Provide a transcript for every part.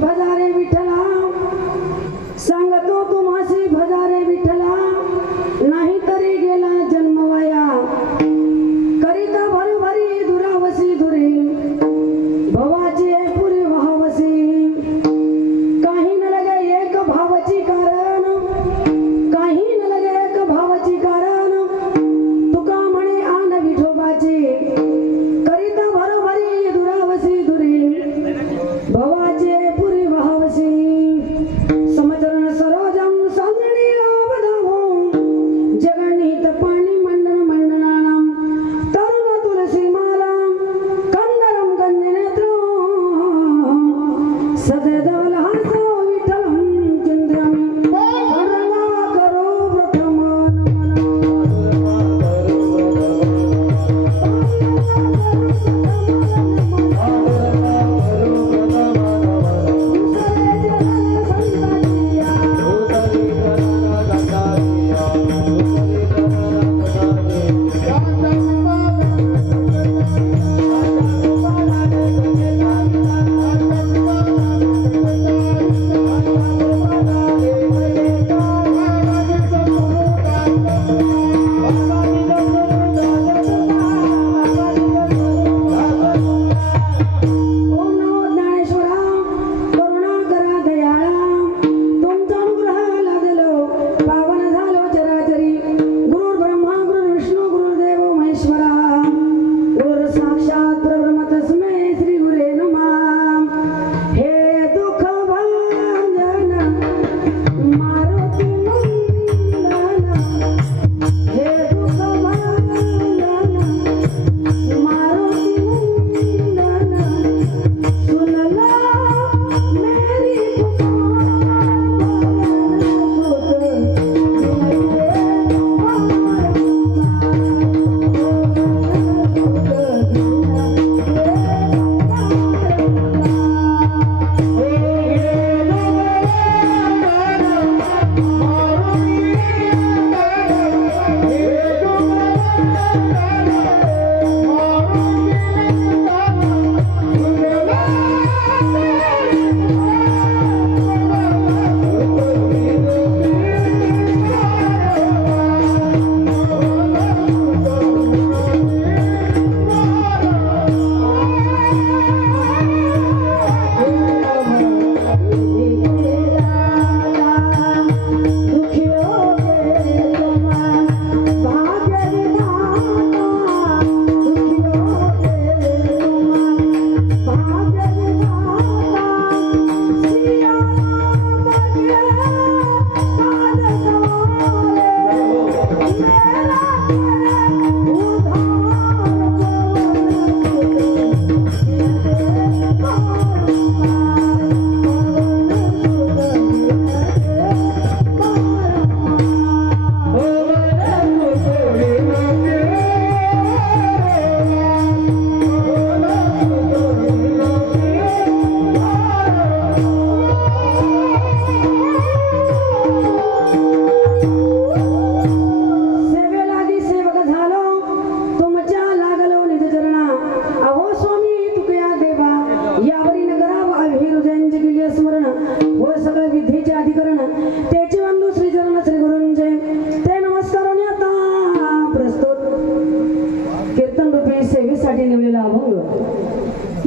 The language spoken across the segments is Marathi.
भजारे विठ्ठला सांगतो तुम्हासी भजारे विठ्ठला नाही तरी गेला जन्मवाया करिता भरभरी दुरावसी दुरी भवाची पुरी व्हावसी काही न लगे एक भावाची कारण काही न लगे एक भावाची कारण तुका म्हणे आन विठोबाची करिता भरभरी दुरावसी दुरी भवाची पुरी व्हावसी समचरण सरोजम साजणीला बधावो जगणीत पाणी मंडन मंडनानाम तरुण तुलसी माला कंदरम कंजनेत्र सदैव हासो विठ्ठलम चिंतयामि परमा करो प्रथमान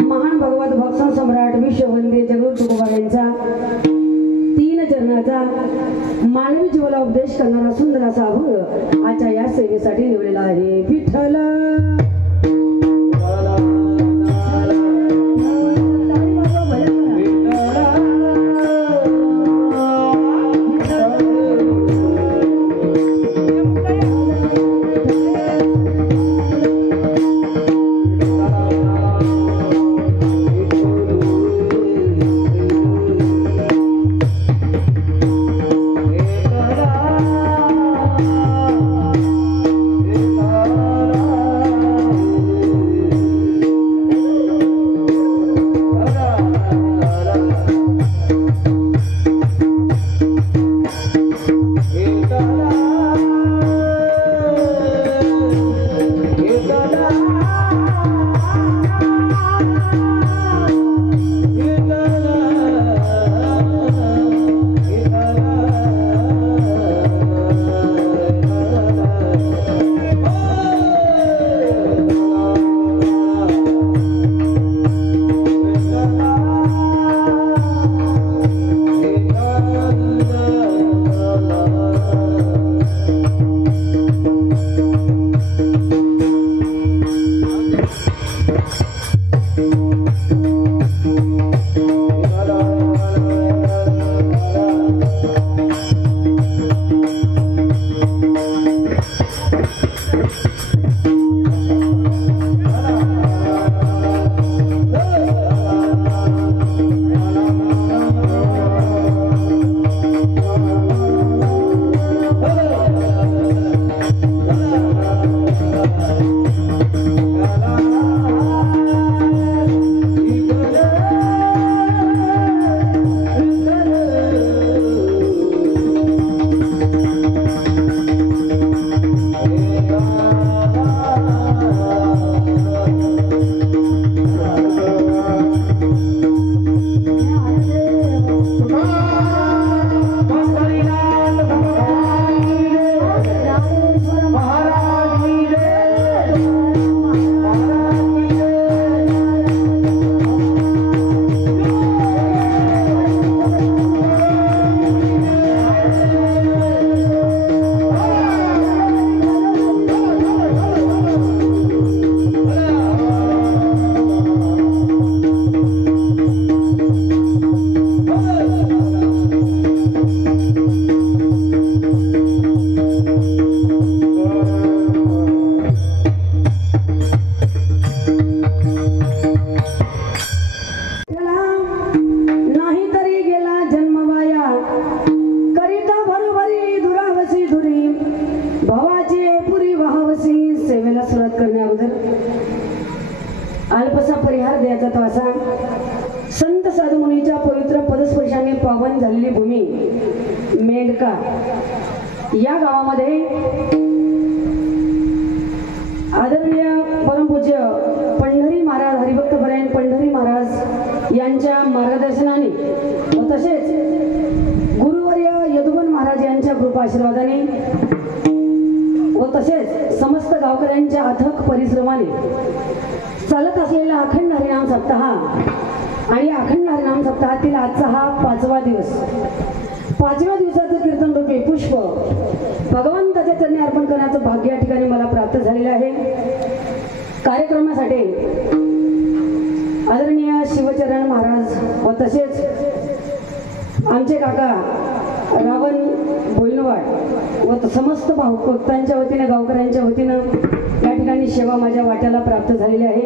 महान भगवत भक्त सम्राट विश्ववंदे जगद्गुरु तुकोबा यांचा 3 चरणाचा मानवी जीवाला उपदेश करणारा सुंदर असा अभंग आजच्या या सेवेसाठी निवडलेला आहे. विठ्ठल साधू मुनीच्या पवित्र पदस्पर्शाने पावन झालेली भूमी मेंढका या गावामध्ये आदरणीय परमपूज्य पंढरी महाराज हरिभक्तपरायण पंढरी महाराज यांच्या मार्गदर्शनाने व तसेच गुरुवर्य यदुवन महाराज यांच्या कृपा आशीर्वादाने व तसेच समस्त गावकऱ्यांच्या अथक परिश्रमाने चालत असलेला अखंड हरिनाम सप्ताह आणि अखंड हरिनाम सप्ताहातील आजचा हा 5वा दिवस 5व्या दिवसाचं कीर्तन रूपी पुष्प भगवंताच्या चरणी अर्पण करण्याचं भाग्य या ठिकाणी मला प्राप्त झालेलं आहे। कार्यक्रमासाठी आदरणीय शिवचरण महाराज व तसेच आमचे काका रावण भोईनवाड व समस्त भक्तांच्या वतीने गावकऱ्यांच्या वतीनं या ठिकाणी सेवा माझ्या वाट्याला प्राप्त झालेली आहे।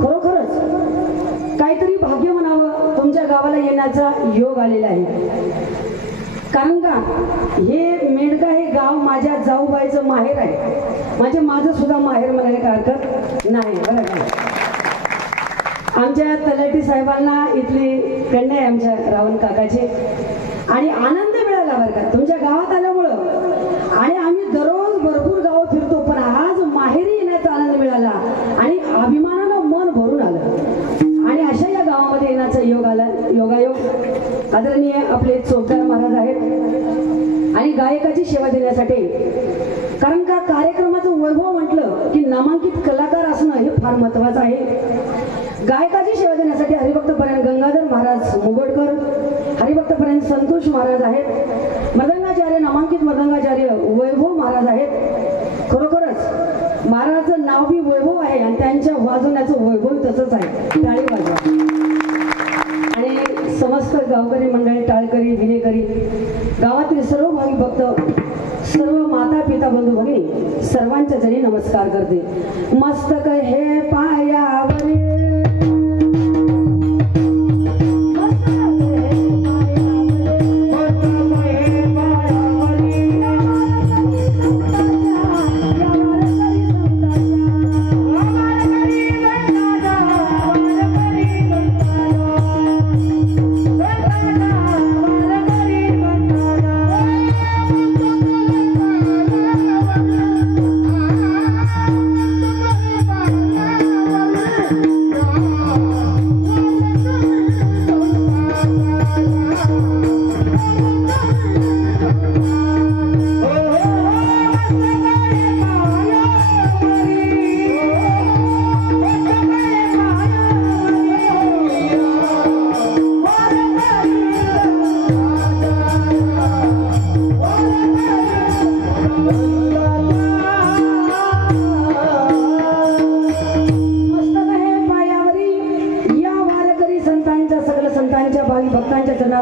खरोखरच काहीतरी भाग्य म्हणावं तुमच्या गावाला येण्याचा योग आलेला आहे। कारण का हे मेंढका हे गाव माझ्या जाऊबाईचं माहेर आहे, माझं सुद्धा माहेर म्हणायला काय हरकत नाही बरं का। आमच्या तलाठी साहेबांना इथली कन्या आहे आमच्या रावण काकाची आणि आनंद मिळाला बरं का तुमच्या गावात आल्यामुळं। आणि आम्ही दररोज भरपूर गावं फिरतो पण आज माहेरी येण्याचा आनंद मिळाला आणि अभिमानानं मन भरून आलं आणि अशा या गावामध्ये येण्याचा योग आला योगायोग। आदरणीय आपले चोपदार महाराज आहेत आणि गायकाची सेवा देण्यासाठी, कारण का कार्यक्रमाचं वैभव म्हटलं की नामांकित कलाकार असणं हे फार महत्वाचं आहे। गायकाची सेवा देण्यासाठी हरिभक्तपरायण गंगाधर महाराज मुगडकर, हरिभक्तपरायण संतोष महाराज आहेत, मृदंगाचार्य नामांकित मृदंगाचार्य वैभव महाराज आहेत। खरोखरच महाराजाचं नाव बी वैभव आहे आणि त्यांच्या वाजवण्याचं वैभव तसंच आहे, टाळी वाजवा। आणि समस्त गावकरी मंडळी, टाळकरी, विनेकरी, गावातील सर्व भाविक भक्त, सर्व माता पिता बंधू भगिनी सर्वांच्या जणी नमस्कार करते। मस्तक हे पायावरी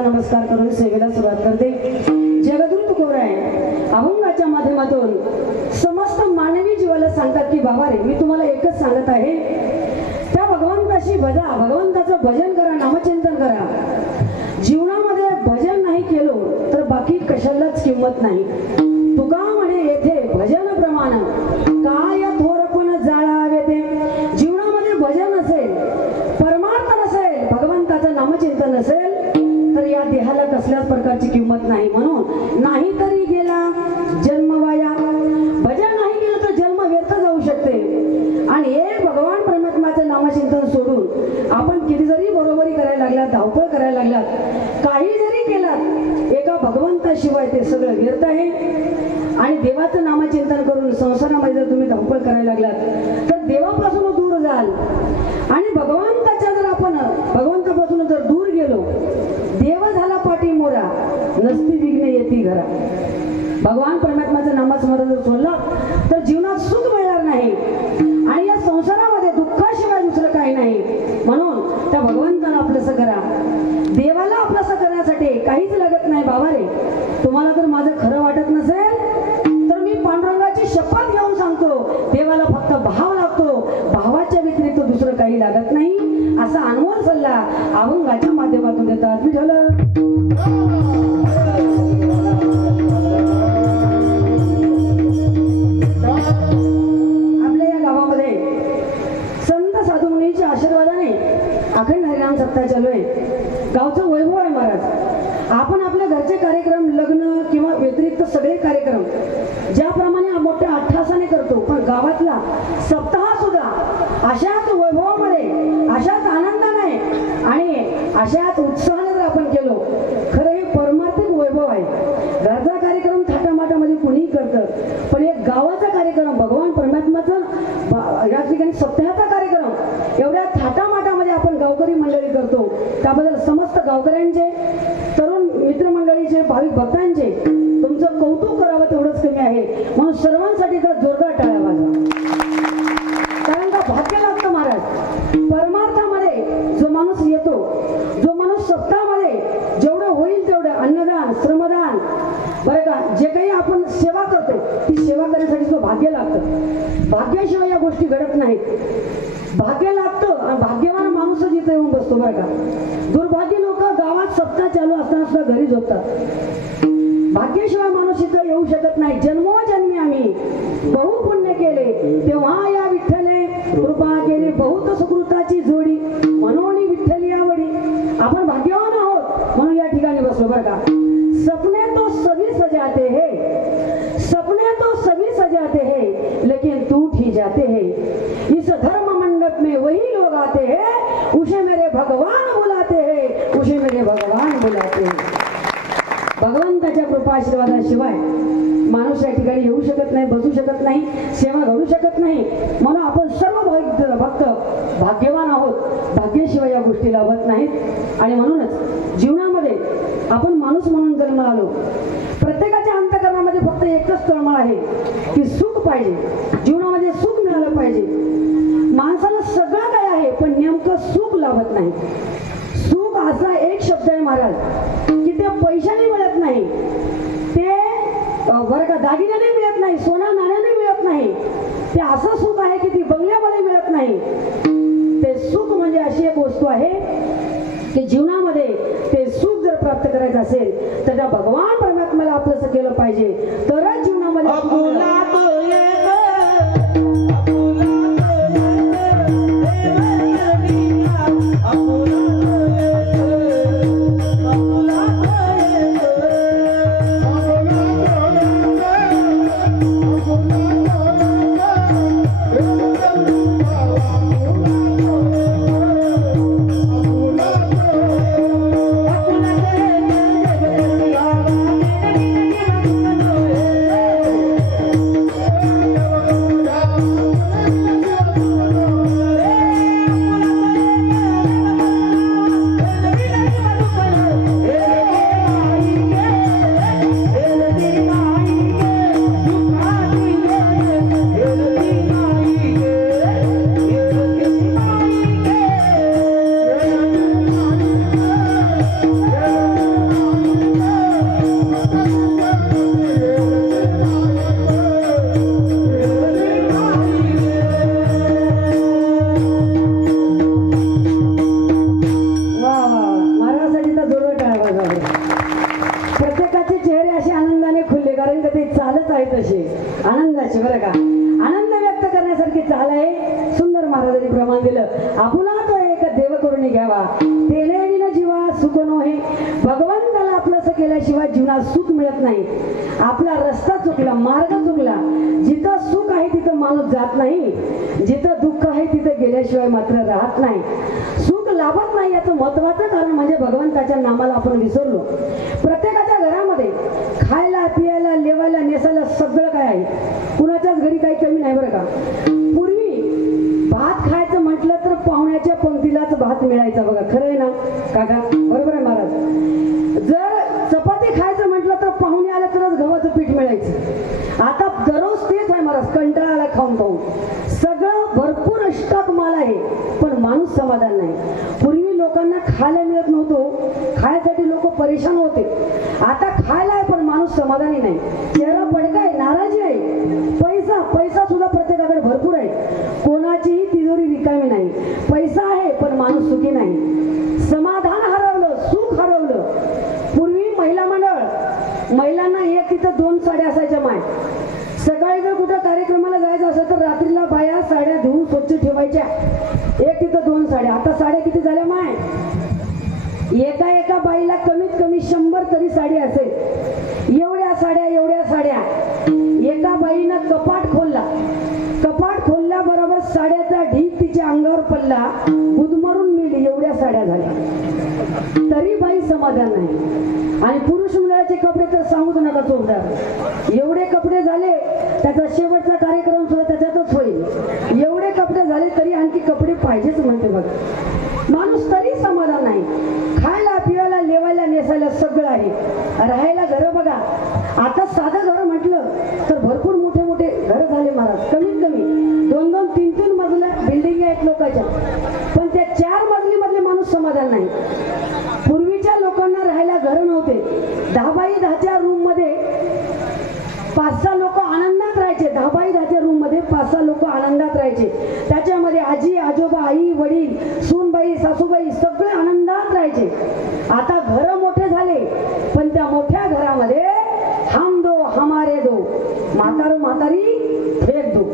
नमस्कार करून सेवेला सुरुवात करते। जगद्गुरु तुकोबराय अभंगाच्या माध्यमातून समस्त मानवी जीवाला सांगतात की बाबा रे मी तुम्हाला एकच सांगत आहे, त्या भगवंताशी भजा, भगवंताचं भजन करा, नामचिंतन करा। जीवनामध्ये भजन नाही केलो तर बाकी कशालाच किंमत नाही। तुका म्हणे येथे भजन प्रमाण काय थोरपण जाळावे ते। जीवनामध्ये भजन असेल, परमार्थ नसेल, भगवंताचं नामचिंतन नसेल तर या देहाला कसल्याच प्रकारची किंमत नाही। म्हणून नाही तरी गेला जन्म वाया, भजन नाही केलं तर जन्म व्यर्थ जाऊ शकते। आणि एक भगवान परमात्म्याचं नामचिंतन सोडून आपण किती जरी बरोबरी करायला लागलात, धावपळ करायला लागलात, काही जरी केलात, एका भगवंताशिवाय ते सगळं व्यर्थ आहे। आणि देवाचं नामचिंतन करून संसारामध्ये जर तुम्ही धावपळ करायला लागलात तर देवापासून दूर जाल आणि भगवंताच्या जर आपण भगवंतापासून जर दूर गेलो, देव झाला पाठी मोरा, नसती विघ्ने येती घरा। भगवान परमात्म्याचं नामस्मरण जर सोडलं तर जीवनात सुख मिळणार नाही आणि या संसारामध्ये दुःखाशिवाय दुसरं काही नाही। म्हणून त्या भगवंताला आपलंसं करा, देवाला आपलंसं करण्यासाठी काहीच लागत नाही। बाबा रे तुम्हाला जर माझं खरं वाटत नसेल तर मी पांडुरंगाची शपथ घेऊन सांगतो, देवाला फक्त भाव लागतो, भावाच्या व्यतिरिक्त दुसरं काही लागत नाही। असा अनमोल सल्ला अभंगाच्या माध्यमातून देतात विठ्ठल। आपल्या या गावामध्ये संत साधू मुनीच्या आशीर्वादाने अखंड हरिनाम सप्ताह चालू आहे। गावचं वैभव आहे महाराज. आपण आपल्या घरचे कार्यक्रम, लग्न किंवा व्यतिरिक्त सगळे कार्यक्रम ज्याप्रमाणे मोठ्या अट्टहासाने करतो, पण गावातला सप्ताह सुद्धा अशाच वैभवामध्ये, अशाच आनंदाने आणि अशाच उत्साहाने जर आपण केलो, खरं हे परमार्थिक वैभव आहे. घरचा कार्यक्रम थाटामाटामध्ये कुणीही करतं, पण एक गावाचा कार्यक्रम, भगवान परमात्माचं या ठिकाणी सप्ताहाचा कार्यक्रम एवढ्या थाटामाटामध्ये आपण गावकरी मंडळी करतो. त्याबद्दल समस्त गावकऱ्यांचे, तरुण मित्रमंडळीचे, भाविक भक्तांचे तुमचं कौतुक करावं तेवढंच कमी आहे. म्हणून सर्वांसाठी तर जोरदार टाळ्या वाजवा. कारण का भाग्य लागतं महाराज. परमार्थामध्ये जो माणूस येतो, जो माणूस सप्ताहामध्ये जेवढं होईल तेवढं अन्नदान, श्रमदान, बरं का, जे काही आपण सेवा करतो ती सेवा करण्यासाठी तो भाग्य लागतं. भाग्याशिवाय या गोष्टी घडत नाहीत. भाग्य लागतं आणि भाग्यवान माणूस जिथे येऊन बसतो. बरं का, दुर्भाग्य लोक गावात सप्ताह चालू असताना सुद्धा घरी झोपतात. भाग्याशिवाय माणूस इथं येऊ शकत नाही. जन्मोजन्मी आम्ही बहु पुण्य केले, तेव्हा या विठ्ठले कृपा केली, बहुत सुकृताची जोडी, म्हणून विठ्ठली आवडी. आपण भाग्यवान आहोत म्हणून या ठिकाणी बसलो. बरं का, सपने तो सभी सजाते हैं, सपने तो सभी सजाते हैं, लेकिन टूट ही जाते हैं. इस धर्म मंडप में वही लोग आते हैं, उसे मेरे भगवान बुलाते हैं, उसे मेरे भगवान बुलाते हैं. भगवंताच्या कृपा आशीर्वादाशिवाय माणूस या ठिकाणी येऊ शकत नाही, बसू शकत नाही, सेवा घडू शकत नाही. म्हणून आपण सर्व भक्त भाग्यवान आहोत. भाग्याशिवाय या गोष्टी लाभत नाहीत. आणि म्हणूनच जीवनामध्ये आपण माणूस म्हणून जन्माला आलो. प्रत्येकाच्या अंतःकरणामध्ये फक्त एकच तळमळ आहे की सुख पाहिजे, जीवनामध्ये सुख मिळालं पाहिजे. माणसाला सगळं काय आहे, पण नेमकं सुख लाभत नाही. सुख असा एक शब्द आहे महाराज की ते पैशाने मिळत नाही, ते बरं का दागिन्याने मिळत नाही, सोना नाण्याने मिळत नाही. ते असं सुख आहे की ती बंगल्यामध्ये मिळत नाही. ते सुख म्हणजे अशी एक वस्तू आहे की जीवनामध्ये ते सुख जर प्राप्त करायचं असेल तर त्या भगवान परमात्म्याला आपलंसं केलं पाहिजे, तरच जीवनामध्ये आनंदाची, बरं का, आनंद व्यक्त करण्यासारखी चाल आहे. सुंदर महाराजांनी प्रमाण दिलं, आपुला तो एक देव करून घ्यावा, तेले विना जीवा सुख नोहे. भगवंताला आपलंसं केल्याशिवाय जीवनात सुख मिळत नाही. आपला रस्ता चुकला, मार्ग चुकला. जिथं सुख आहे तिथं माणूस जात नाही, जिथं दुःख आहे तिथं गेल्याशिवाय मात्र राहत नाही. सुख लाभत नाही याचं महत्वाचं कारण म्हणजे भगवंताच्या नामाला आपण विसरलो. प्रत्येकाच्या घरामध्ये खायला, पियाला, लेवायला, नेसायला सगळं काय आहे. कुणाच्याच घरी काही कमी नाही, बरं का. पूर्वी भात खायचं म्हटलं तर पाहुण्याच्या पंक्तीलाच भात मिळायचा. बघा, खरं आहे ना काका? बरोबर आहे महाराज. जर चपाती खायचं म्हटलं तर पाहुणे आले तरच गव्हाचं पीठ मिळायचं. आता दररोज तेच आहे महाराज, कंटाळा आला खाऊन खाऊन. सगळं भरपूर स्टॉक माल आहे पण माणूस समाधान नाही. पूर्वी लोकांना खायला मिळत नव्हतं, खायसाठी लोक परेशान होते. आता खायला आहे पण माणूस समाधानी नाही. चेहरा पडका आहे, नाराजी आहे. पैसा सुद्धा प्रत्येकाकडे भरपूर आहे, कोणाचीही तिजोरी रिकामी नाही. पैसा आहे पण माणूस सुखी नाही. समाधान हरवलं, सुख हरवलं. पूर्वी महिला मंडळ, महिलांना एक तिथं 2 साड्या असायच्या. माय सकाळी जर कुठं कार्यक्रमाला जायचं असेल तर रात्रीला बाया साड्या धुवून स्वच्छ ठेवायच्या. एक तिथं 2 साड्या. आता साड्या किती झाल्या माय? एका एका बाईला कमीत कमी 100 तरी साडी असेल. एवढ्या साड्या एका बाईनं कपाट खोलल्याबरोबर साड्याचा ढीग तिच्या अंगावर पडला, गुदमरून मेली. एवढ्या साड्या झाल्या तरी बाई समाधान नाही. आणि पुरुष मंडळाचे कपडे तर सांगूच नका चोरदार. एवढे कपडे झाले, त्याचा शेवटचा कार्यक्रम सुद्धा त्याच्यातच होईल. एवढे कपडे झाले तरी आणखी कपडे पाहिजेच म्हणते बघा. माणूस तरी समाधान नाही. खायला पिवायला लेवायला नेसायला सगळं आहे. राहायला घर बघा, आता साधं घर म्हटलं तर भरपूर मोठे मोठे घर झाले महाराज. कमीत कमी 2-2, 3-3 मजल्या बिल्डिंग आहेत लोकांच्या, पण त्या 4 मजली मधले माणूस समाधान नाही. पूर्वीच्या लोकांना राहायला घर नव्हते. 10x10च्या रूम मध्ये 5-6 लोक आनंदात राहायचे. 10x10च्या रूम मध्ये 5-6 लोक आनंदात राहायचे. त्याच्यामध्ये आजी आजोबा आई वडील सूनबाई सासूबाई सगळे आनंदात राहायचे. आता घर मोठे झाले, पण त्या मोठ्या घरामध्ये हम दो हमारे दो, म्हातारो म्हातारी फेक दो,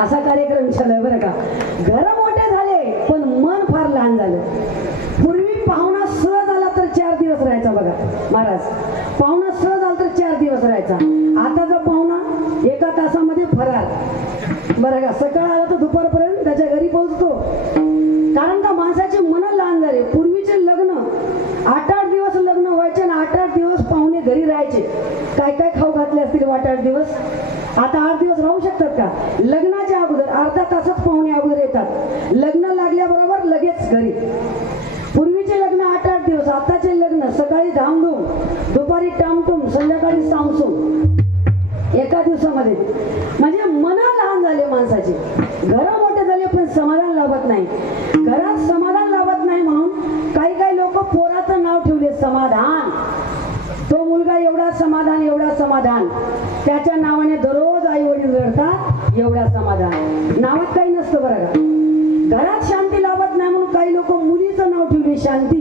असा कार्यक्रम चालू बरं का. घर मोठे झाले पण मन फार लहान झालं. पूर्वी पाहुणा सहज आला तर 4 दिवस राहायचा बघा महाराज. पाहुणा सहज आला तर 4 दिवस राहायचा. आताचा पाहुणा 1 तासामध्ये फरार बरं का. सकाळ आला तर दुपारपर्यंत त्याच्या घरी पोहोचतो. कारण का माणसाचे मन लहान झाले. पूर्वीचे लग्न 8-8 दिवस लग्न व्हायचे आणि 8-8 दिवस पाहुणे घरी राहायचे. काय काय खाऊ घातले असतील 8-8 दिवस. आता 8 दिवस राहू शकतात का? लग्नाच्या अगोदर अर्धा तासच पाहुणे अगोदर येतात. लग्न लागल्याबरोबर लगेच घरी. पूर्वीचे लग्न 8-8 दिवस, आताचे लग्न सकाळी धामधूम, दुपारी टामटूम, संध्याकाळी सामसूम, एका दिवसामध्ये. म्हणजे मन लहान झाले माणसाचे. घर मोठे झाले पण समाधान लाभत नाही. घरात समाधान लाभत नाही म्हणून काही लोक पोराचं नाव ठेवले समाधान. तो मुलगा एवढा समाधान एवढा समाधान, त्याच्या नावाने दररोज आई वडील रडतात एवढा समाधान. नावात काही नसतं बरं का. घरात शांती लाभत नाही म्हणून काही लोक मुलीचं नाव ठेवले शांती.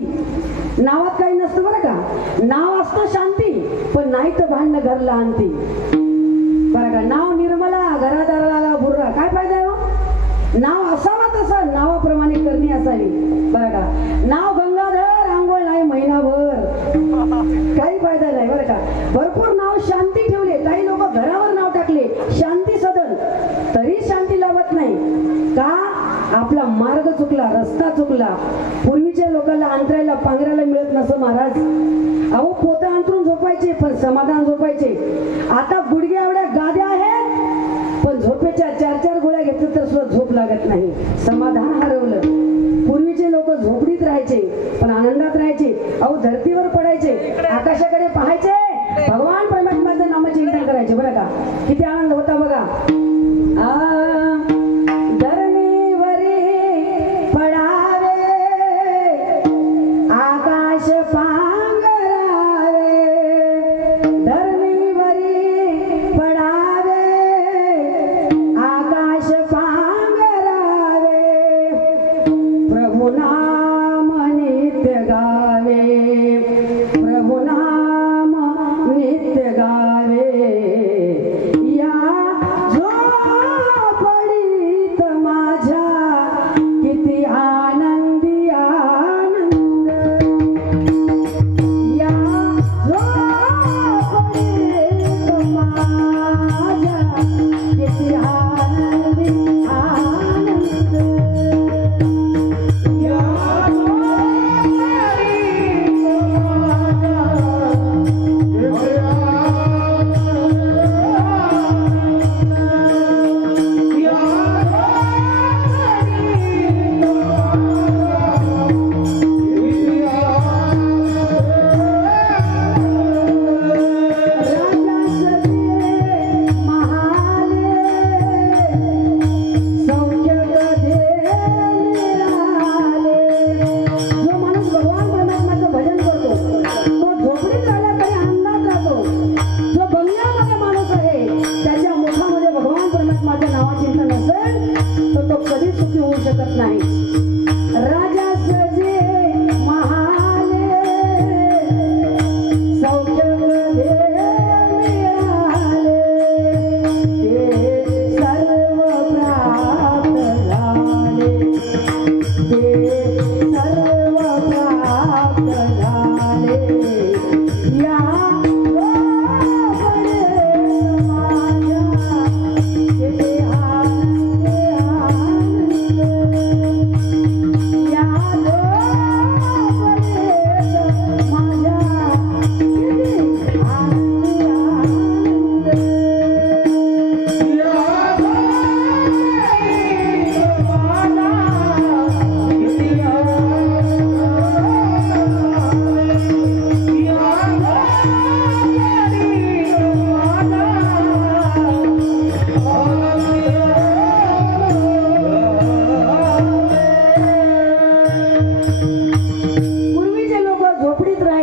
नावात काही नसतं बरं का. नाव असतं शांती, पण नाही तर भांडणं घरला आणती बरं का. नाव निर्मला, घरादाराला बुर्रा, काय फायदा आहे हो. नाव असावा तसा नावाप्रमाणे करणी असावी बरं का. नाव गंगाधर, आंघोळ नाही महिनाभर, काही फायदा नाही बरं का. भरपूर नाव शांती ठेवले. काही लोक घरावर नाव टाकले शांती सदन, तरी शांती लाभत नाही. का? आपला मार्ग चुकला, रस्ता चुकला. पूर्वीच्या लोकांना अंतरायला पांघरायला मिळत नसं महाराज. अहो पोतं अंतरून झोपायचे पण समाधान झोपायचे. आता गुडघ्या एवढ्या गाद्या आहेत पण झोपेच्या 4-4 गोळ्या घेतल्या तर सुद्धा झोप लागत नाही. समाधान हरवलं. पूर्वीचे लोक झोपडीत राहायचे पण आनंदात राहायचे. अहो धरतीवर पडायचे, आकाशाकडे पाहायचे, भगवान परमात्म्याचं नामचिंतन करायचे बरं का. किती आनंद होता बघा.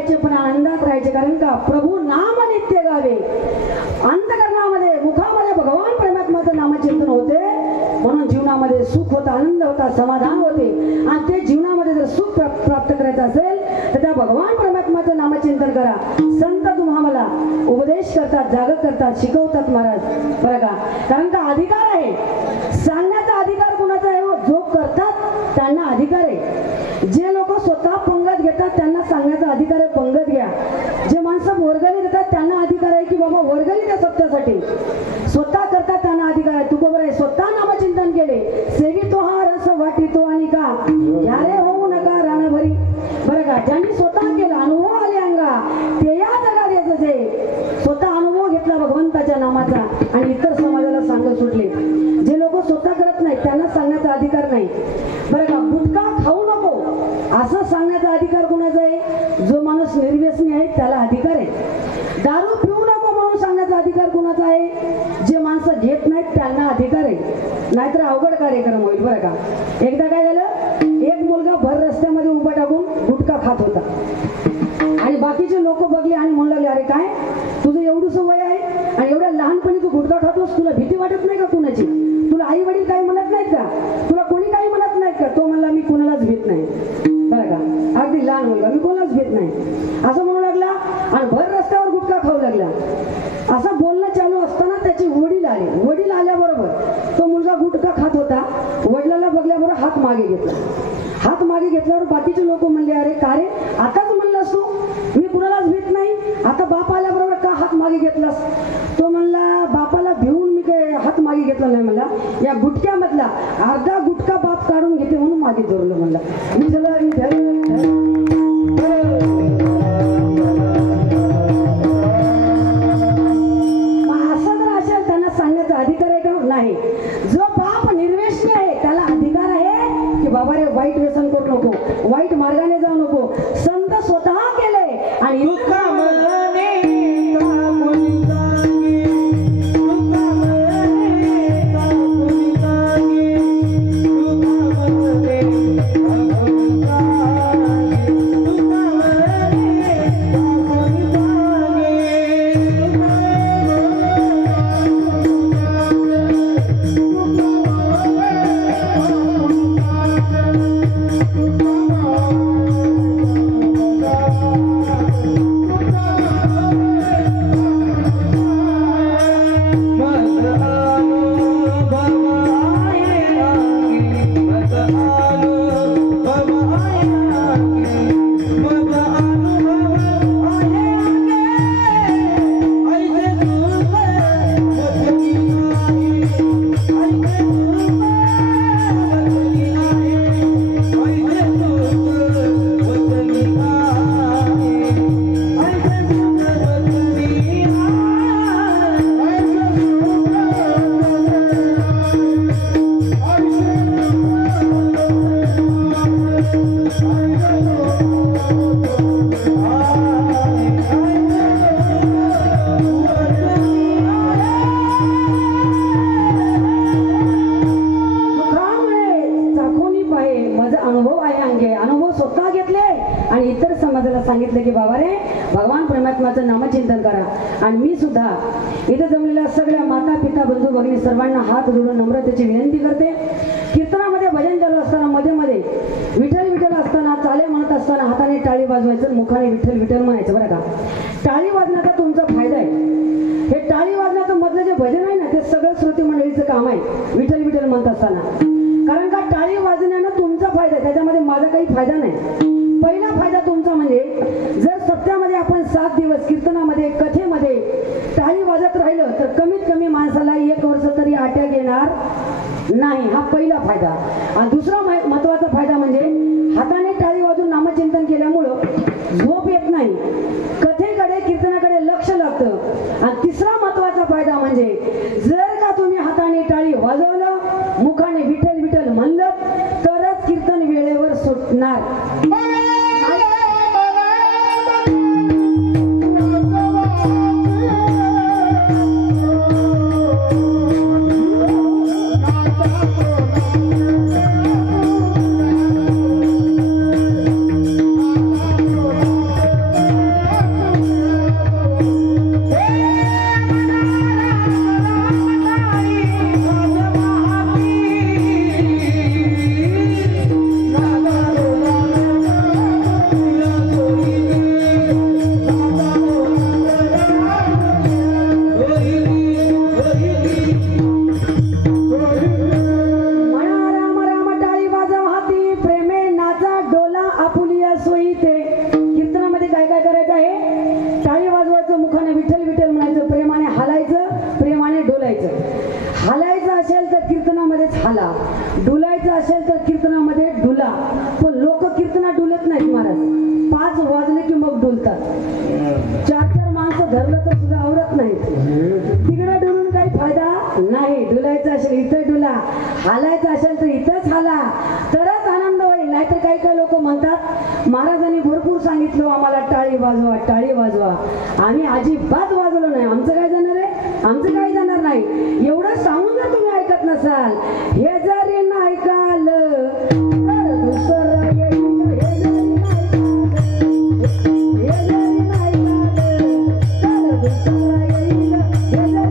राहायचे पण आनंदात राहायचे, कारण का प्रभू नाम नित्य गावे. अंतकरणामध्ये मुखामध्ये भगवान परमात्म्याचं नामचिंतन होते, म्हणून जीवनामध्ये सुख होता, आनंद होता, समाधान होते. आणि ते जीवनामध्ये जर सुख प्राप्त करायचं असेल तर त्या भगवान परमात्म्याचं नामचिंतन करा. संत तुम्हाला उपदेश करतात, जागृत करतात, शिकवतात महाराज, बरं का. कारण का अधिकार आहे, सांगण्याचा अधिकार कुणाचा आहे? जो करतात त्यांना अधिकार आहे. जे लोक स्वतः पंगत घेतात त्यांना सांगण्याचा अधिकार आहे, पंगत घ्या. जे माणसं वर्गणी देतात त्यांना अधिकार आहे की बाबा वर्गणी द्या सत्यासाठी. स्वतः करतात त्यांना अधिकार आहे. तू बरोबर आहे, स्वतः नामचिंतन केले, सेवितो हा रस वाटितो आणि का यारे होऊ नका रानभरी, बरं का. ज्यांनी स्वतः केला, अनुभव आले अंगा, ते या जगात यायचं जे स्वतः अनुभव घेतला भगवंताच्या नामाचा आणि इतर समाजाला सांगत सुटले. जे लोक स्वतः करत नाही त्यांना सांगण्याचा अधिकार नाही, बरं का. गुटखा खाऊ नको असं सांगण्याचा अधिकार कोणाचा आहे? जो माणूस निर्व्यसनी आहे त्याला अधिकार आहे. दारू पिऊ नको म्हणून सांगण्याचा अधिकार कोणाचा आहे? जे माणसं घेत नाहीत त्यांना अधिकार आहे. नाहीतर अवघड कार्यक्रम होईल, बरं का. एकदा काय झालं, एक मुलगा भर रस्त्यामध्ये उभा टाकून गुटखा खात होता आणि बाकीचे लोक बघले आणि म्हणू लागले, अरे काय तुझं एवढंच वय आहे आणि एवढ्या लहानपणी तू गुटखा खातोस, तुला भीती वाटत नाही का कुणाची? तुला आई वडील काही म्हणत नाहीत का? तुला कोणी काही म्हणत नाहीत का? तो म्हणला, मी कुणालाच भीत नाही, बरं का. अगदी लहान मुलगा, मी कोणालाच भीत नाही असं म्हणू लागला आणि भर रस्त्यावर गुटखा खाऊ लागला. असं बोलणं चालू असताना त्याचे वडील आले. वडील आल्याबरोबर तो मुलगा गुटखा खात होता, वडिलाला बघल्याबरोबर हात मागे घेतला. हात मागे घेतल्यावर बाकीचे लोक म्हणले, अरे का रे, आताच म्हणलास तू मी कुणालाच भीत नाही, आता बाप आल्याबरोबर का हात मागे घेतलास? तो म्हणला, बापाला भिवून मी काय हात मागे घेतला नाही, म्हणला या गुटख्यामधला अर्धा गुटखा बाप काढून घेते म्हणून मागे धरलं. म्हणला असं जर असेल त्यांना सांगण्याचा अधिकार आहे का? नाही. जो बाप निर्व्यसनी आहे त्याला अधिकार आहे की बाबा रे वाईट व्यसन करू नको, वाईट मार्गाने जाऊ नको. संत स्वतः केले आणि सांगितलं की बाबा रे भगवान परमात्म्याचं नामचिंतन करा. आणि मी सुद्धा इथे जमलेल्या सगळ्या माता पिता बंधू भगिनी सर्वांना हात जोडून नम्रतेची विनंती करते. कीर्तनामध्ये भजन चालू असताना मध्ये मध्ये विठ्ठल विठ्ठल असताना, चाले म्हणत असताना हाताने टाळी वाजवायचं, मुखाने विठ्ठल विठ्ठल म्हणायचं, बरं का. टाळी वाजण्याचा तुमचा फायदा आहे. हे टाळी वाजण्याचं मधलं जे भजन आहे ना ते सगळं श्रोते मंडळीचं काम आहे विठ्ठल विठ्ठल म्हणत असताना. कारण का टाळी वाजण्यानं तुमचा फायदा आहे, त्याच्यामध्ये माझा काही फायदा नाही. पहिला फायदा तुमचा म्हणजे जर सप्त्यामध्ये आपण 7 दिवस कीर्तनामध्ये कथेमध्ये टाळी वाजत राहिलं तर कमीत कमी माणसाला 1 वर्ष तरी अटॅक येणार नाही. हा पहिला फायदा. आणि दुसरा महत्वाचा फायदा म्हणजे हाताने टाळी वाजून नामचिंतन केल्यामुळं झोप येत नाही, कथेकडे कीर्तनाकडे लक्ष लागतं. आणि तिसरा महत्वाचा फायदा म्हणजे जर का तुम्ही हाताने टाळी वाजवलं, मुखाने विठ्ठल विठ्ठल म्हणलं तरच कीर्तन वेळेवर सुटणार. डुलायचं असेल तर कीर्तनामध्ये डुला, पण लोक कीर्तना डुलत नाहीत महाराज. 5 वाजले की मग डुलतात. 4 माणसं धरलं तर सुद्धा आवडत नाही. तिकडं डुलून काही फायदा नाही. डुलायचं असेल इथं डुला, हालायचं असेल तर इथंच हाला, तरच आनंद होईल. नाहीतर काही काही लोक म्हणतात महाराजांनी भरपूर सांगितलं आम्हाला टाळी वाजवा, टाळी वाजवा. आम्ही अजिबात वाजवलो नाही. आमचं काय जाणार आहे? आमचं काय जाणार नाही. एवढं सांगून जर तुम्ही ऐकत नसाल, हे जरी नाही ऐकालं तर दुसरं येईल. हे जरी नाही ऐकालं तर दुसरं येईल. हे जरी नाही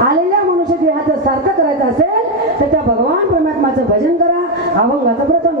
आलेल्या मनुष्य देहाचं सार्थ करायचं असेल तर त्या भगवान परमात्माचं भजन करा. अभंगाचं प्रथम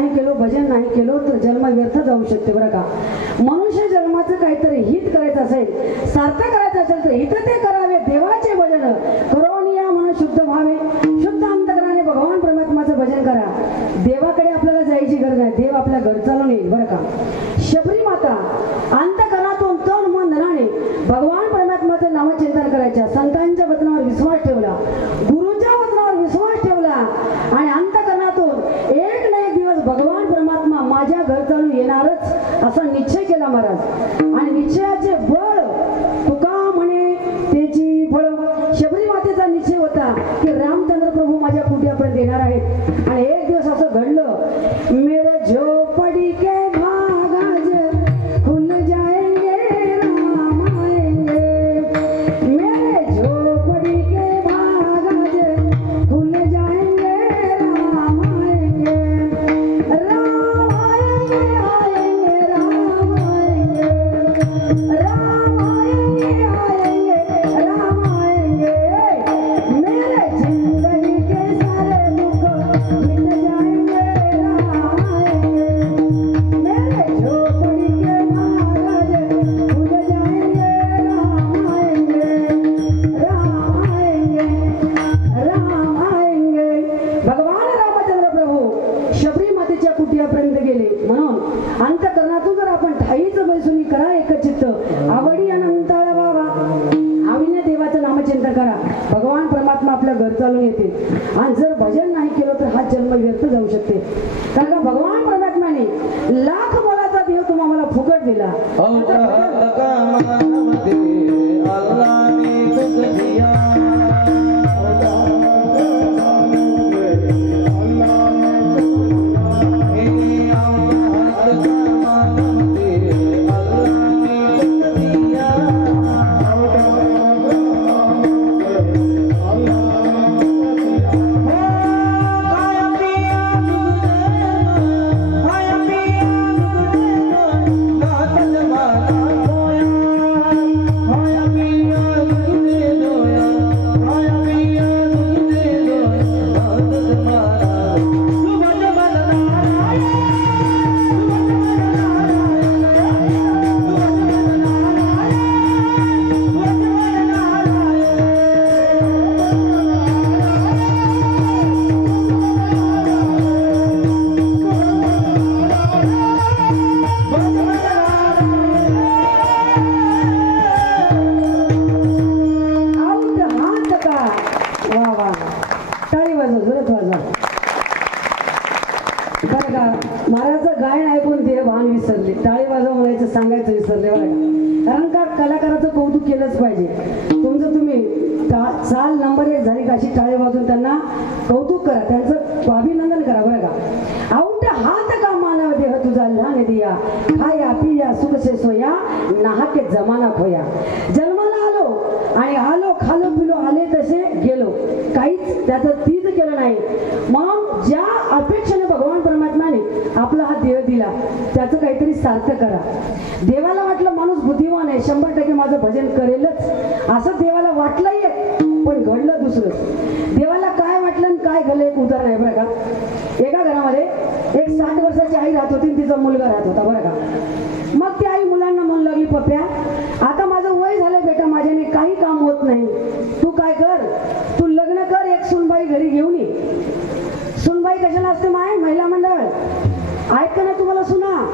नाही केलो, भजन नाही केलो तर जन्म व्यर्थ जाऊ शकते बरं का. मनुष्य जन्माचं काहीतरी हित करायचं असेल, सार्थक करायचं असेल तर हित ते करावे. देवाचे भजन करोनिया म्हणून शुद्ध व्हावे. शुद्ध अंतकरणाने भगवान परमात्माचं भजन करा. देवाकडे आपल्याला जायची गरज नाही, देव आपल्या घर चालून येईल बरं का. शबरी माता अंतकरणातून तन मन धनाने भगवान परमात्माचं नामचिंतन करायच्या, संतांच्या वचनावर विश्वास ठेवला, गुरुच्या वचनावर विश्वास ठेवला आणि अंतकरणातून एक ना एक दिवस भगवान परमात्मा माझ्या घर चालून येणारच असा निश्चय केला महाराज. आणि निश्चयाचे बळ तुका म्हणे त्याची फळ. शबरी मातेचा निश्चय होता की रामचंद्र प्रभू माझ्या कुट्यापर्यंत येणार आहेत. आणि एक दिवस असं घडलं, मेरे झोपडी के भाग आज खुल जाएंगे राम आएंगे. मेरे झोपडी के भाग आज खुल जाएंगे राम आएंगे. राम आएंगे आएंगे राम आएंगे. राम आएंगे आएंगे राम आएंगे. मेरे जिंदगी के सारे दुख मिट जाएंगे राम आएंगे. मेरे झोपड़ी के महाराज खुल जाएंगे राम आएंगे. राम आएंगे राम आएंगे. भगवान रामचंद्र प्रभू शबरी मातेच्या कुटियापर्यंत गेले. म्हणून अंतकरणातून जर आपण ठाईच बैसुनी करा एकचित्त, आवडी अनंताळा व्हावा, आवडीने देवाचं नामचिंतन करा, भगवान परमात्मा आपल्या घर चालून येते. आणि जर भजन नाही केलं तर हा जन्म व्यर्थ जाऊ शकते. कारण का भगवान परमात्माने लाख मोलाचा देव तुम्हाला फुकट दिला. महाराजाचं गायन ऐकून ते भान विसरले, टाळी वाजवा म्हणायचं सांगायचं विसरले बरं का. कारण का कलाकाराचं कौतुक केलंच पाहिजे. तुमचं तुम्ही चाल नंबर 1 झाली का अशी टाळी वाजून त्यांना कौतुक करा, त्यांचं अभिनंदन करा बरं का. आऊट हात का मानव देह तुझा लहान दिया, खाया पिया सुख से सोया, नाहके जमाना खोया. जन्माला आलो आणि आलो, खालो पिलो, आले तसे गेलो, काहीच त्याचं तीच केलं नाही. मग ज्या अपेक्षेने भगवान परमात्माने आपला हा देह दिला त्याचं काहीतरी सार्थ करा. देवाला वाटलं माणूस बुद्धिमान आहे, 100% माझं भजन करेलच असं देवाला वाटलंही, पण घडलं दुसरं. देवाला काय वाटलं आणि काय घडलं एक उदाहरण आहे बरं का. एका घरामध्ये एक 60 वर्षाची आई राहत होती, तिचा मुलगा राहत होता बरं का. मग ती आई मुलांना म्हणू लागली, पप्प्या आता माझं वय झालं बेटा, माझ्याने काही काम होत नाही, तू काय कर, तू लग्न कर, एक सुनबाई घरी घेऊन ये. सुनबाई कशाला असते माय? महिला मंडळ ऐक ना तुम्हाला सुना,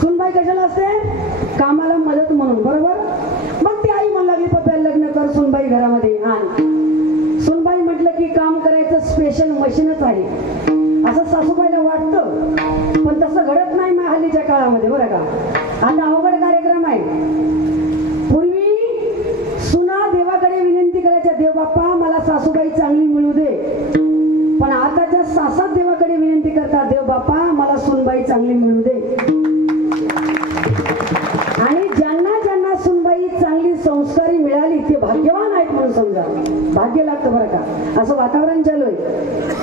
सुनबाई कशाला असते? कामाला मदत म्हणून, बरोबर. मग ती आई म्हणू लागली, पप्प्या लग्न कर, सुनबाई घरामध्ये आण. सुनबाई म्हटलं की काम करायचं स्पेशल मशीनच आहे असं सासूबाईला वाटतं, पण तसं घडत नाही मा हल्लीच्या काळामध्ये बरं का. आता अवघड कार्यक्रम आहे. पूर्वी सुना देवाकडे विनंती करायच्या, देव बाप्पा मला सासूबाई चांगली मिळू दे. पण आताच्या सासात देवाकडे विनंती करतात, देव बाप्पा मला सुनबाई चांगली मिळू दे. आणि ज्यांना ज्यांना सुनबाई चांगली संस्कारी मिळाली ते भाग्यवान आहेत म्हणून समजा, भाग्य लागतं बरं का. असं वातावरण चालू आहे.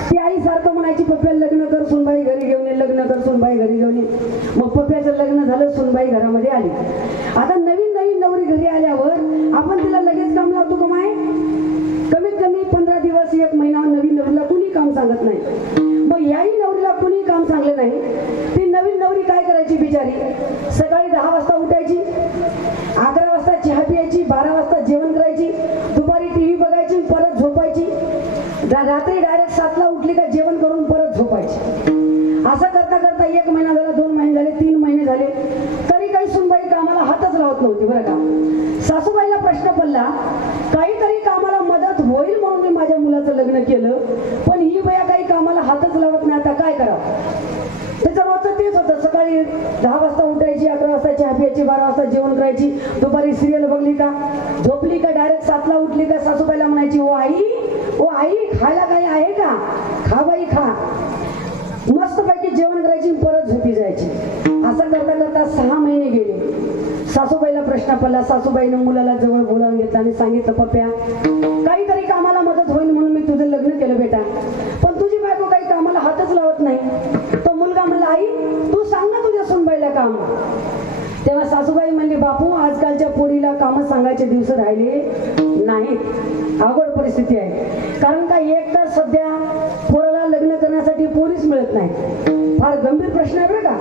ती आई सारखं म्हणायची, पप्प्याला लग्न कर, सुनबाई घरी घेऊन ये, लग्न कर, सुनबाई घरी घेऊन ये. मग पप्प्याचं लग्न झालं, सुनबाई घरामध्ये आली. आता नवीन नवीन नवरी घरी आल्यावर आपण तिला लगेच काम लावतो का माय? कमीत कमी 15 दिवस 1 महिना नवीन नवरीला कुणी काम सांगत नाही. मग याही नवरीला कुणी काम सांगले नाही. ती नवीन नवरी काय करायची बिचारी, सकाळी 10 वाजता उठायची, 11 वाजता चहा प्यायची, 12 वाजता जेवण करायची, दुपारी टीव्ही बघायची, परत झोपायची, रात्री डायरेक्ट 7 ला उठली का जेवण करून परत झोपायची. असं करता करता 1 महिना झाला, 2 महिने झाले, 3 महिने झाले, तरी काही सुनबाई कामाला हातच लावत नव्हती बरं का. सासूबाईला प्रश्न पडला, काहीतरी कामाला मदत होईल म्हणून मी माझ्या मुलाचं लग्न केलं, पण ही बया काही कामाला हातच लावत नाही, आता काय करावं. त्याचं रोजचं तेच होतं, सकाळी 10 वाजता उठायची, 11 वाजता चहा प्यायची, 12 वाजता जेवण करायची, दुपारी सिरियल बघली का, झोपली का डायरेक्ट 7 ला उठली का सासूबाईला म्हणायची, ओ आई खायला काही आहे का, खा बाई खा, मस्तपैकी जेवण करायची, परत झोपी जायची. असं करता करता 6 महिने गेले. सासूबाईला प्रश्न पडला. सासूबाईनं मुलाला जवळ बोलावून घेतलं आणि सांगितलं, पप्प्या काहीतरी कामाला मदत होईल म्हणून मी तुझं लग्न केलं बेटा, पण तुझी बायको काही कामाला हातच लावत नाही. तो मुलगा म्हणला, आई तू सांग ना तुझ्या सुनबाईला काम. तेव्हा सासूबाई म्हणली, बापू आजकालच्या पोरीला कामं सांगायचे दिवस राहिले नाहीत, अवघड परिस्थिती आहे. कारण का एक तर सध्या पोराला लग्न करण्यासाठी पोरीच मिळत नाही, फार गंभीर प्रश्न आहे बरं का.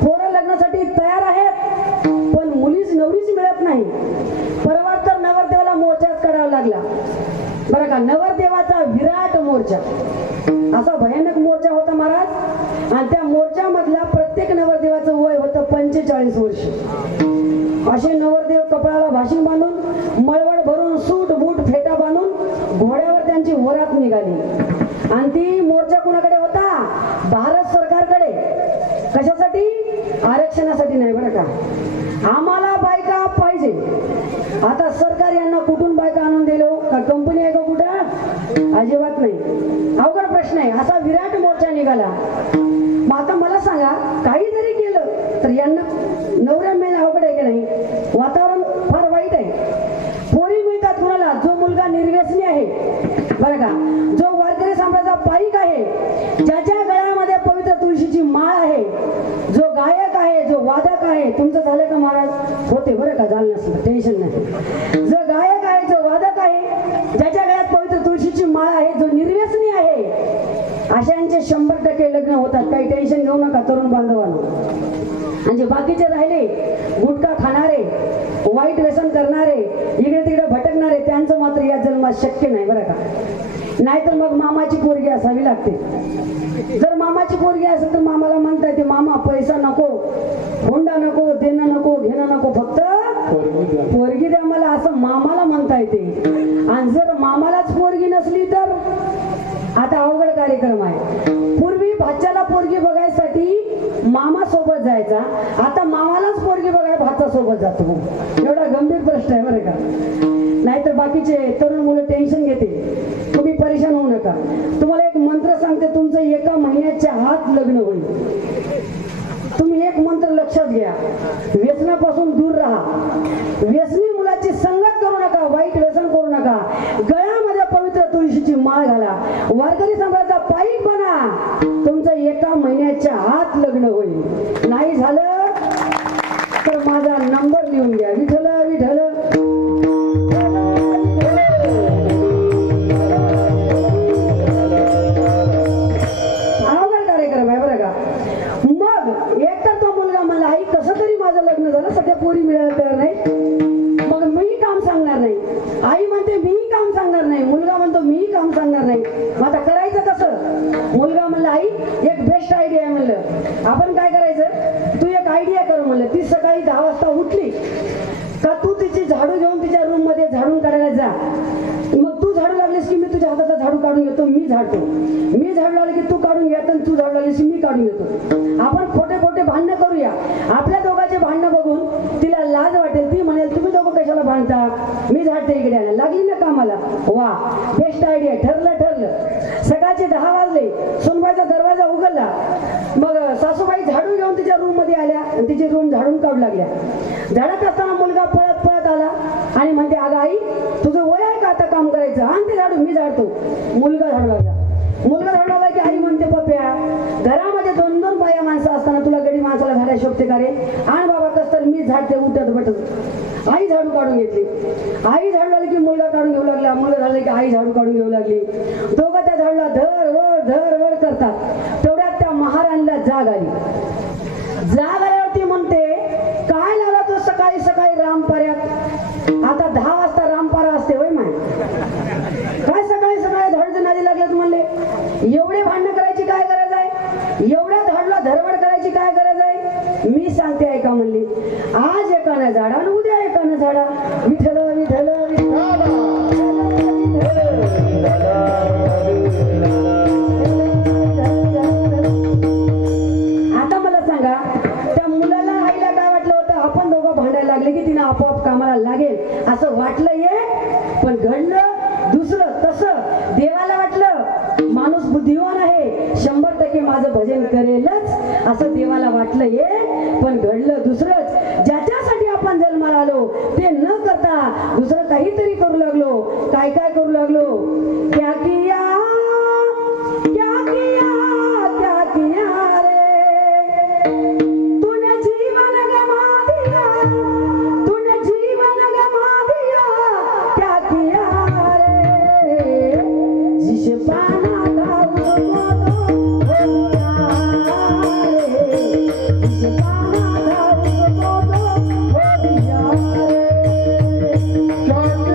पोरं लग्नासाठी तयार आहेत, पण मुलीच नवरीच मिळत नाही. परवा तर नवरदेवाला मोर्चाच काढावा लागला बरं का. नवरदेवाचा विराट मोर्चा, असा भयानक मोर्चा होता महाराज, आणि त्या मोर्चामधला प्रत्येक नवरदेवाचं वय होतं 45 वर्ष. असे नवरदेव कपाळाला भाशिंग बांधून, मळवट भरून, सूट बूट फेटा बांधून घोड्यावर त्यांची वरात निघाली. आणि ती मोर्चा कुणाकडे होता, भारत सरकारकडे. कशासाठी, आरक्षणासाठी नाही बरं का. आम्हाला बायका पाहिजे. आता सरकार यांना कुठून बायका आणून दिलो का, कंपनी आहे का कुठं, अजिबात नाही. अवघड प्रश्न आहे. असा विराट मोर्चा निघाला. मग आता मला सांगा, काही जरी केलं तर यांना नवऱ्या मिळणं अवघड आहे की नाही. वातावरण फार वाईट आहे. पोरी मिळतात कुणाला, जो मुलगा निर्व्यसनी आहे बरं का, जो वारकरी संप्रदायाचा पाईक आहे, ज्याच्या गळ्यामध्ये पवित्र तुळशीची माळ आहे, जो गायक आहे, जो वादक आहे. तुमचं झालं का महाराज, होते बरं का, झालं नसलं टेन्शन नाही. जो गायक आहे, जो वादक आहे, ज्याच्या गळ्यात पवित्र तुळशीची माळ आहे, जो निर्व्यसनी आहे, अशांचे 100% लग्न होतात. काही टेन्शन घेऊ नका तरुण बांधवांनो. म्हणजे बाकीचे राहिले गुटखा खाणारे, वाईट व्यसन करणारे, इकडे तिकडे भटकणारे, त्यांचं मात्र या जन्मात शक्य नाही बरं का. नाहीतर मग मामाची पोरगी असावी लागते. जर मामाची पोरगी असेल तर मामाला म्हणता येते, मामा पैसा नको, हुंडा नको, देणं नको, घेणं नको, फक्त पोरगी द्या मला, असं मामाला म्हणता येते. आणि जर मामालाच पोरगी नसली तर आता अवघड कार्यक्रम आहे. पूर्वी भाच्याला पोरगी बघायसाठी मामा सोबत जायचा, आता मामालाच पोरगी बघाय भाचा सोबत जातो. एवढा गंभीर प्रश्न आहे बरं का. नाहीतर बाकीचे तरुण मुलं टेन्शन घेते. तुम्ही परेशान होऊ नका. तुम्हाला एक मंत्र सांगते, तुमचं 1 महिन्याच्या आत लग्न होईल. तुम्ही एक मंत्र लक्षात घ्या, व्यसनापासून दूर राहा, व्यसनी मुलाची संगत करू नका, वाईट व्यसन करू नका, गळ्यामध्ये पवित्र तुळशीची माळ घाला, वारकरी संप्रदायाचा पाईक बना. तुमचं 1 महिन्याच्या आत लग्न होईल. नाही झालं तर माझा नंबर लिहून घ्या, विठ्ठल विठ्ठल. लग्न झालं, सध्या पोरी मिळायला तयार नाही, मग मी काम सांगणार नाही. आई म्हणते मी काम सांगणार नाही, मुलगा म्हणतो मी काम सांगणार नाही. मग आता करायचं कसं. मुलगा म्हणला, आई एक बेस्ट आयडिया आहे. म्हणलं आपण काय करायचं, तू एक आयडिया कर. म्हणलं ती सकाळी 10 वाजता उठली का तू तिची झाडू घेऊन तिच्या रूम मध्ये झाडून काढायला जा. मग तू झाडू लागलीस की मी तुझ्या हाताचा झाडू काढून घेतो, मी झाडतो. मी झाडू लागले की तू काढून घेतो, तू झाडू लागलीस की मी काढून घेतो. आपण खोटे खोटे भांडणं करूया. आपल्या दोघांचे भांडणं बघून तिला लाज वाटेल, ती म्हणेल तुम्ही दोघं कशाला भांडता, मी झाडते इकडे. लागली ना कामाला. वा बेस्ट आयडिया. ठरलं. सकाळचे 10 वाजले, सुनबाईचा दरवाजा उघडला. मग सासूबाई झाडू घेऊन तिच्या रूम मध्ये आल्या आणि तिची रूम झाडून काढू लागल्या. झाडत असताना मुलगा पळत पळत आला आणि म्हणते, अगं आई तुझं वय आहे का आता काम करायचं, आण ते झाडू, मी झाडतो. मुलगा झाडू लागला. मुलगा झाडू लागला की आई म्हणते, पप्प्या घरामध्ये 2-2 बाया माणसं असताना तुला गडी माणसाला झाडा शोभते का रे, आण बाबा कस तर मी झाडते उठत बटत. आई झाडू काढून घेतली. आई झाडू लागली की मुलगा काढून घेऊ लागला, मुलगा झाला की आई झाडू काढून घेऊ लागली. दोघं त्या झाडूला धर वड करतात. तेवढ्यात त्या महाराणीला जाग आली. जाग आल्यावरती म्हणते काय लावला तो सकाळी सकाळी रामपाऱ्यात. आता 10 वाजता रामपारा असते होय माय. काय सकाळी सकाळी धडच नदी लागलं म्हणले. एवढे भांडण करायची काय गरज आहे. एवढ्या धडला धरवड करायची काय गरज आहे. मी सांगते ऐका म्हणली. आज एकानं झाडा आणि उद्या एकानं झाडा. विठ्ठल विठ्ठल आता मला सांगा त्या मुलाला आईला काय वाटलं होतं. आपण दोघं भांडायला लागले की तिने आपोआप कामाला लागेल असं वाटलं एक. पण घडलं दुसरं. तसं देवाला वाटलं माणूस बुद्धिवान आहे 100% माझं भजन करेलच असं देवाला वाटलं एक. पण घडलं दुसरंच. ज्याच्यासाठी आपण जन्माला आलो ते न करता दुसरं काहीतरी करू लागलो. काय काय करू लागलो. क्या किया क्या किया क्या किया रे तूने जीवन गमा दिया तूने जीवन गमा दिया क्या किया रे जिसे पाना था उसको तो जिसे पाना था उसको तो दिया रे.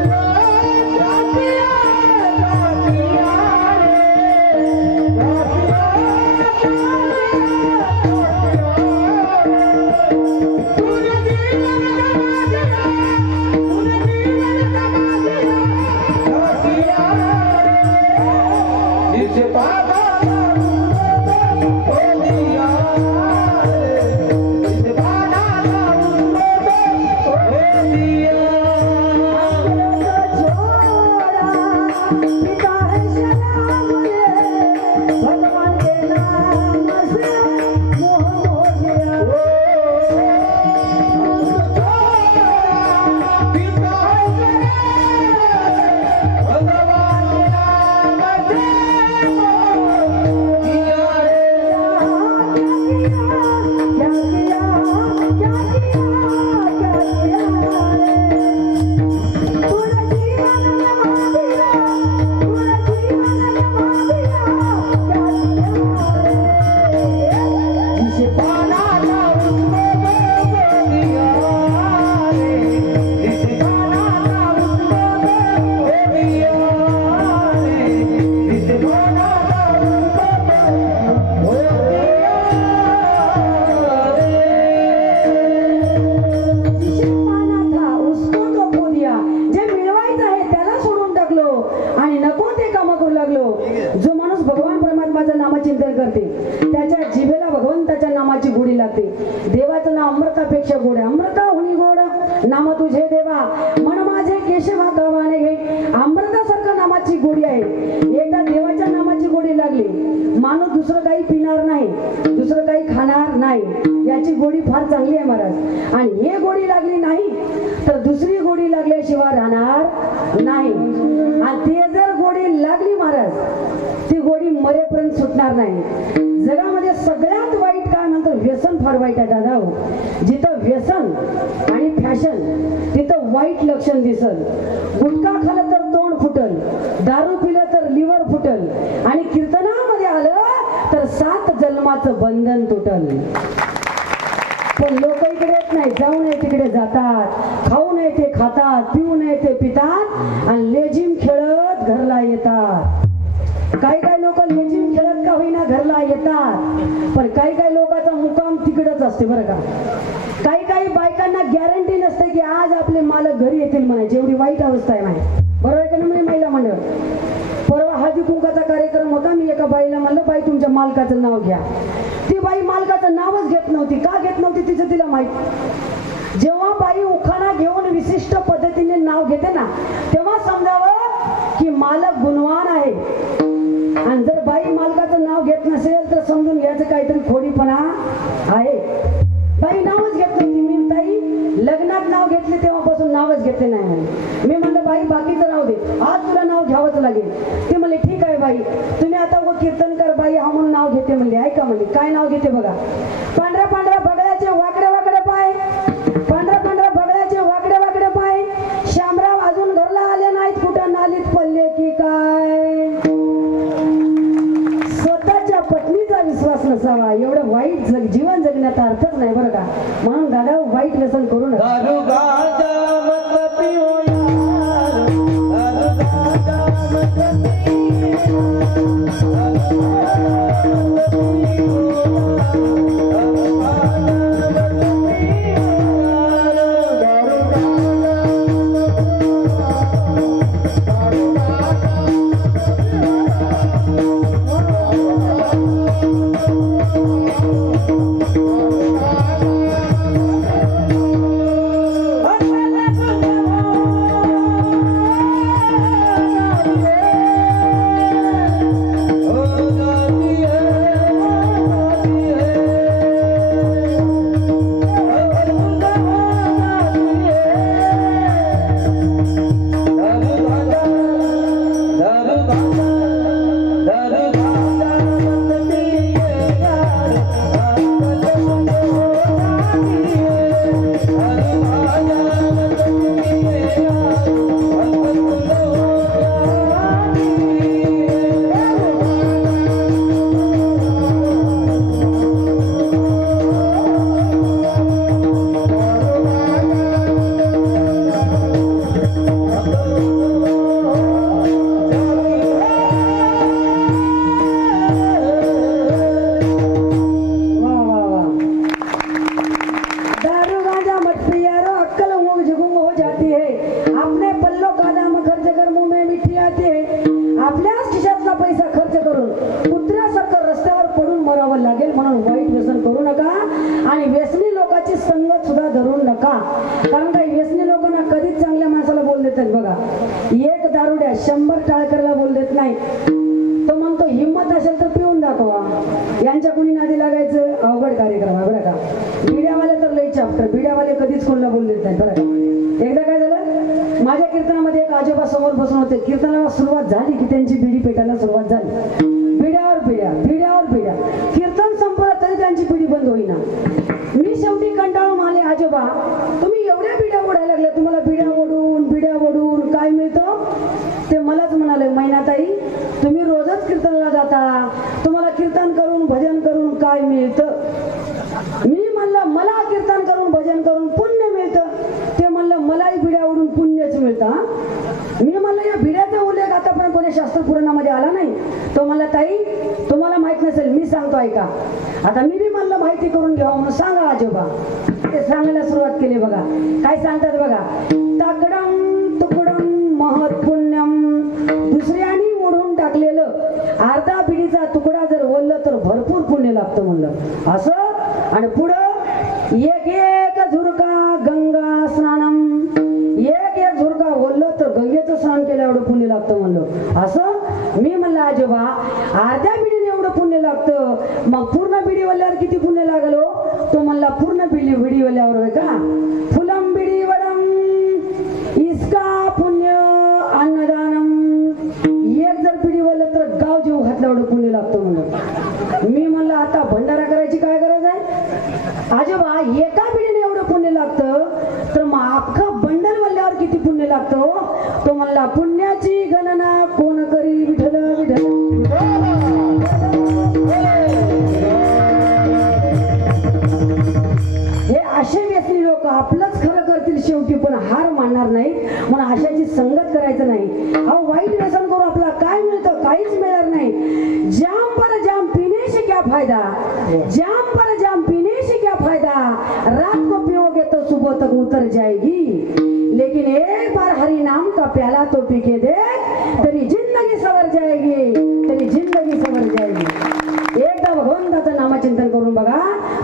देवाचं नाव अमृतापेक्षा गोड आहे. अमृता हुनी गोड नाम तुझे देवा मन माझे केशवा गावाने घे. अमृतासारखं नामाची गोडी आहे. एकदा देवाच्या नामाची गोडी लागली माणूस दुसरं काही पिणार नाही दुसरं काही खाणार नाही. याची गोडी फार चांगली आहे महाराज. आणि हे गोडी लागली नाही तर दुसरी गोडी लागल्याशिवाय राहणार नाही. आणि ते जर गोडी लागली महाराज ती गोडी मरेपर्यंत सुटणार नाही. जगामध्ये सगळ्यात वाईट काय म्हणतात व्यसन फार वाईट आहे दादा. जिथं व्यसन आणि फॅशन तिथं वाईट लक्षण दिसल. गुटखा खाल्लं तर तोंड फुटल, दारू पिलं तर लिव्हर फुटल आणि कीर्तनामध्ये आलं तर 7 जन्माचं बंधन तुटल. पण लोक इकडे येत नाही. जाऊ नये तिकडे जातात, खाऊ नये ते खातात, पिऊ नये ते पितात आणि लेझिम खेळत घरला येतात. काही काही लोक लेझिम खेळत का होईना घरला येतात. पण काही काही लोकांचा मुकाम तिकडच असते बरं का. काही काही बायकांना गॅरंटी नसते की आज आपले मालक घरी येतील म्हणायचे. एवढी वाईट अवस्था आहे माझी. बरोबर आहे का नाही महिला मंडळ. परवा हळदी कुंकाचा कार्यक्रम होता. मी एका बाईला म्हणलं बाई तुमच्या मालकाचं नाव घ्या. ती बाई मालकाचं नावच घेत नव्हती. का घेत नव्हती तिचं तिला माहित. जेव्हा बाई उखाणा घेऊन विशिष्ट पद्धतीने नाव घेते ना तेव्हा समजावं की मालक गुणवान आहे. आणि जर बाई मालकाचं नाव घेत नसेल तर समजून घ्यायचं काहीतरी खोडीपणा आहे. बाई नावच घेत नाही. मी ताई लग्नात नाव घेतले तेव्हापासून नावच घेतले नाही म्हणे. मी म्हणलं बाई बाकीचं नाव दे, आज तुला नाव घ्यावंच लागेल. ते म्हणले ठीक आहे बाई तुम्ही आता व कीर्तनकर बाई हा म्हणून नाव घेते म्हणले. ऐका म्हणले काय नाव घेते बघा. पांढऱ्या पांढऱ्या बगळ्याचे वाकडे वाकडे पाय, पांढऱ्या पांढऱ्या बगळ्याचे वाकडे वाकडे पाय. शामराव अजून घरला आले नाहीत कुठं नालीत पडले की काय. स्वतःच्या पत्नीचा विश्वास नसावा वा, एवढं वाईट जीवन जगण्याचा अर्थच नाही बरं का. म्हणून दादा वाईट व्यसन करू नका. दारू गांजा मत पिओ यार, दारू गांजा मत पिओ, दारू गांजा मत पिओ, दारू गांजा मत पिओ यार, दारू आता मी बी म्हणलं माहिती करून घ्यावं म्हणून सांगा आजोबा. ते सांगायला सुरुवात केली बघा. काय सांगतात बघा. ताकडम तुकडम महत् पुण्यम, दुसऱ्यानी ओढून टाकलेलं अर्धा बिडीचा तुकडा जर ओढलं तर भरपूर पुण्य लागतं म्हणलं असं. आणि पुढं एक एक झुरका गंगा स्नानम, एक एक झुरका ओढलं तर गंगेचं स्नान केलं एवढं पुण्य लागतं म्हणलं असं. मी म्हणलं आजोबा अर्ध्या बिडीने एवढं पुण्य लागतं, मग पूर्ण बिडी वल्यावर किती पुण्य लागलो. तो म्हणला पूर्ण बिडी वल्यावर होय का. फुलम बिडी वडम इसका पुण्य अन्नदानम, एक जर बिडी वल्लं तर गाव जीव घातलं एवढं पुण्य लागतं म्हणलं. मी म्हणलं आता भंडारा करायची काय गरज आहे आजोबा. एका बिडीने एवढं पुण्य लागतं तर मग अख्खं बंडल वल्ल्यावर किती पुण्य लागतं. तो म्हणला पुण्याची गणना कोण करी विठ्ठल विठ्ठल. हे असे व्यसनी लोक आपलंच खरं करतील शेवटी, पण हार मानणार नाही. म्हणून अशाची संगत करायचं नाही. अहो वाईट व्यसन करून आपला काय मिळतं, काहीच मिळणार नाही. जाम पर जाम पीने से क्या फायदा, जाम पर जाम पीने से क्या फायदा, रात को पियोगे तो सुबह तक उतर जाएगी, लेकिन एक बार हरि नाम का प्याला तो पी के देख, तेरी जिंदगी सवर जाएगी, तेरी जिंदगी सवर जाएगी. एकदा भगवंताचं नामचिंतन करून बघा,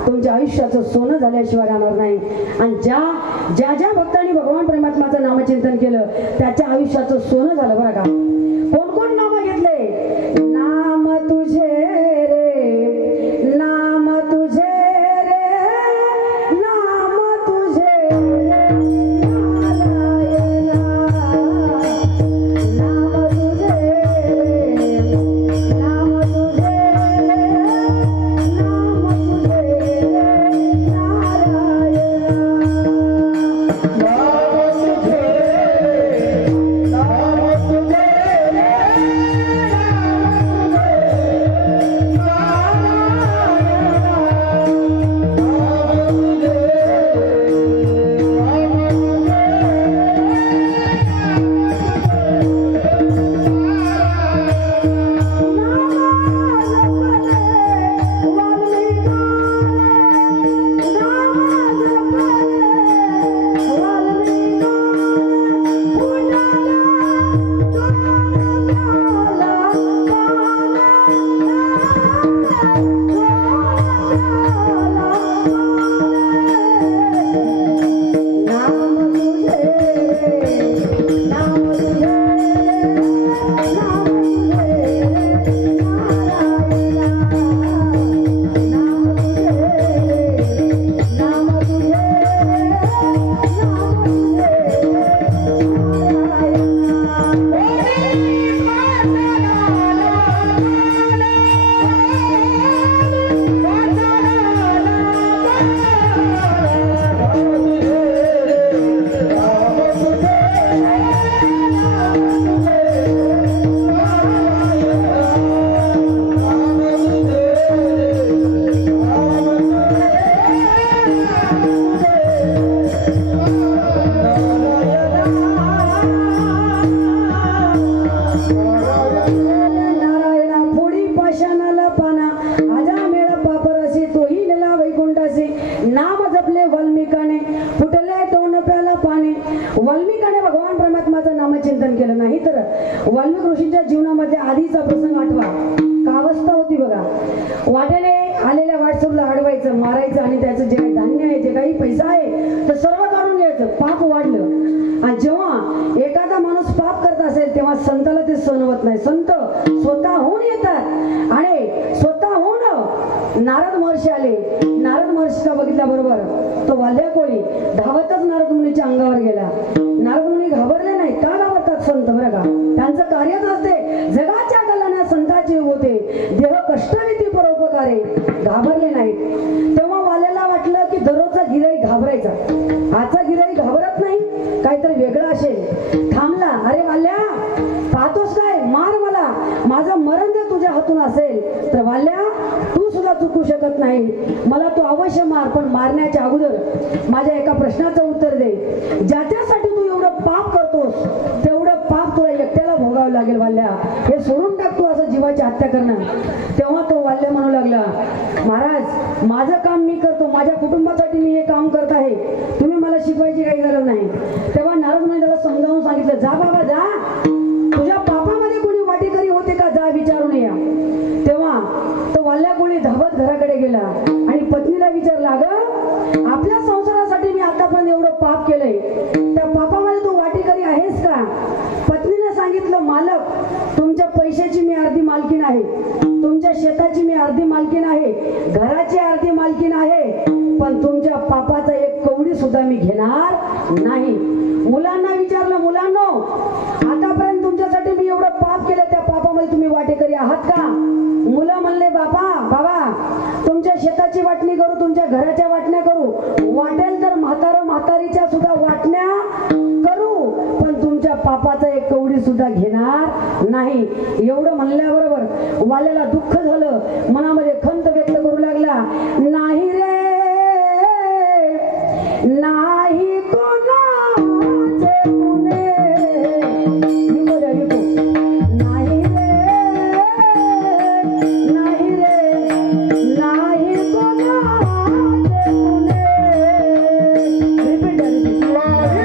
तुमच्या आयुष्याचं सोनं झाल्याशिवाय राहणार नाही. आणि ज्या ज्या भक्तांनी भगवान परमात्माचं नामचिंतन केलं त्याच्या आयुष्याचं सोनं झालं बरं का. कोण कोण नाम घेतले. नाम तुझे रे, नाम तुझे रे, नाम तुझे रे, नारायणा. नाम तुझे रे, नाम तुझे रे, नाम तुझे रे, नारायणा. नाम तुझे वाल्मिक ऋषींच्या जीवनामध्ये आधीचा प्रसंग आठवा. का अवस्था होती बघा. वाट्याने आलेल्या वाटसरूला अडवायचं, मारायचं आणि त्याचं जे काही धान्य आहे, जे काही पैसा आहे, तर सर्व काढून घ्यायचं. पाप वाढलं. आणि जेव्हा एखादा माणूस पाप करत असेल तेव्हा संताला ते सहन होत नाही. संत स्वतःहून येतात आणि स्वतःहून नारद महर्षी आले. नारद महर्षीला बघितल्याबरोबर तो वाल्य कोळी धावतच नारद मुनीच्या अंगावर गेला. नारद मुनी घाबरले नाही. का घाबरतात संत? बरं का, त्यांचं कार्यच असते जगाच्या कल्याणात संतांचे होते. देह कष्टविधी परोपकारे. घाबरले नाहीत. तेव्हा वाल्याला वाटलं की दररोजचा गिराईक घाबरायचा, आजचा गिराईक घाबरत नाही, काहीतरी वेगळं असेल. थांबला. अरे वाल्या, पाहतोस काय? मार मला, माझं मरण जर तुझ्या हातून असेल तर वाल्या तू सुद्धा चुकू शकत नाही. मला तू अवश्य मार, पण मारण्याच्या अगोदर माझ्या एका प्रश्नाचं उत्तर दे. ज्याच्यासाठी तू एवढं पाप करतोस तेवढं पाप तुला एकट्याला भोगावं लागेल वाल्या. हे सोडून टाक तू असं जीवाची हत्या करणं. तेव्हा तो वाल्य म्हणू लागला, महाराज माझं काम मी करतो, माझ्या कुटुंबासाठी मी हे काम करत आहे, तुम्ही मला शिकवायची काही गरज नाही. तेव्हा नारद मुनी त्याला समजावून सांगितलं, जा बाबा जा, तुझ्या पापामध्ये कोणी वाटेकरी होते का, जा विचारून या. तेव्हा तो वाल्या कोळी धावत घराकडे गेला आणि पत्नीला विचारला, अगं आपल्या संसारासाठी मी आतापर्यंत एवढं पाप केलंय, त्या पापामध्ये तू वाटेकरी आहेस का? पत्नीने सांगितलं, मालक तुमच्या पैशाची मी अर्धी मालकीण आहे, तुमच्या शेताची मी अर्धी मालकीण आहे, घराची अर्धी मालकीण आहे, पण तुमच्या पापाचा एक कवडी सुद्धा मी घेणार नाही. मुलांना विचारलं, मुलांनो आतापर्यंत तुमच्यासाठी मी एवढं पाप केलं, त्या पापामध्ये तुम्ही वाटेकरी आहात का? मुलं म्हणले, बाबा तुमच्या शेताची वाटणी करू, तुमच्या घराच्या वाटण्या करू, वाटेल तर म्हातारीच्या सुद्धा वाटण्या करू, पण तुमच्या पापाचा एक कवडी सुद्धा घेणार नाही. एवढं म्हणल्याबरोबर वाल्याला दुःख झालं, मनामध्ये खंत व्यक्त करू लागला, नाही रे नाही कोणाचे गुन्हे, नाही रे नाही रे नाही कोणाचे गुन्हे. रिपीट नाही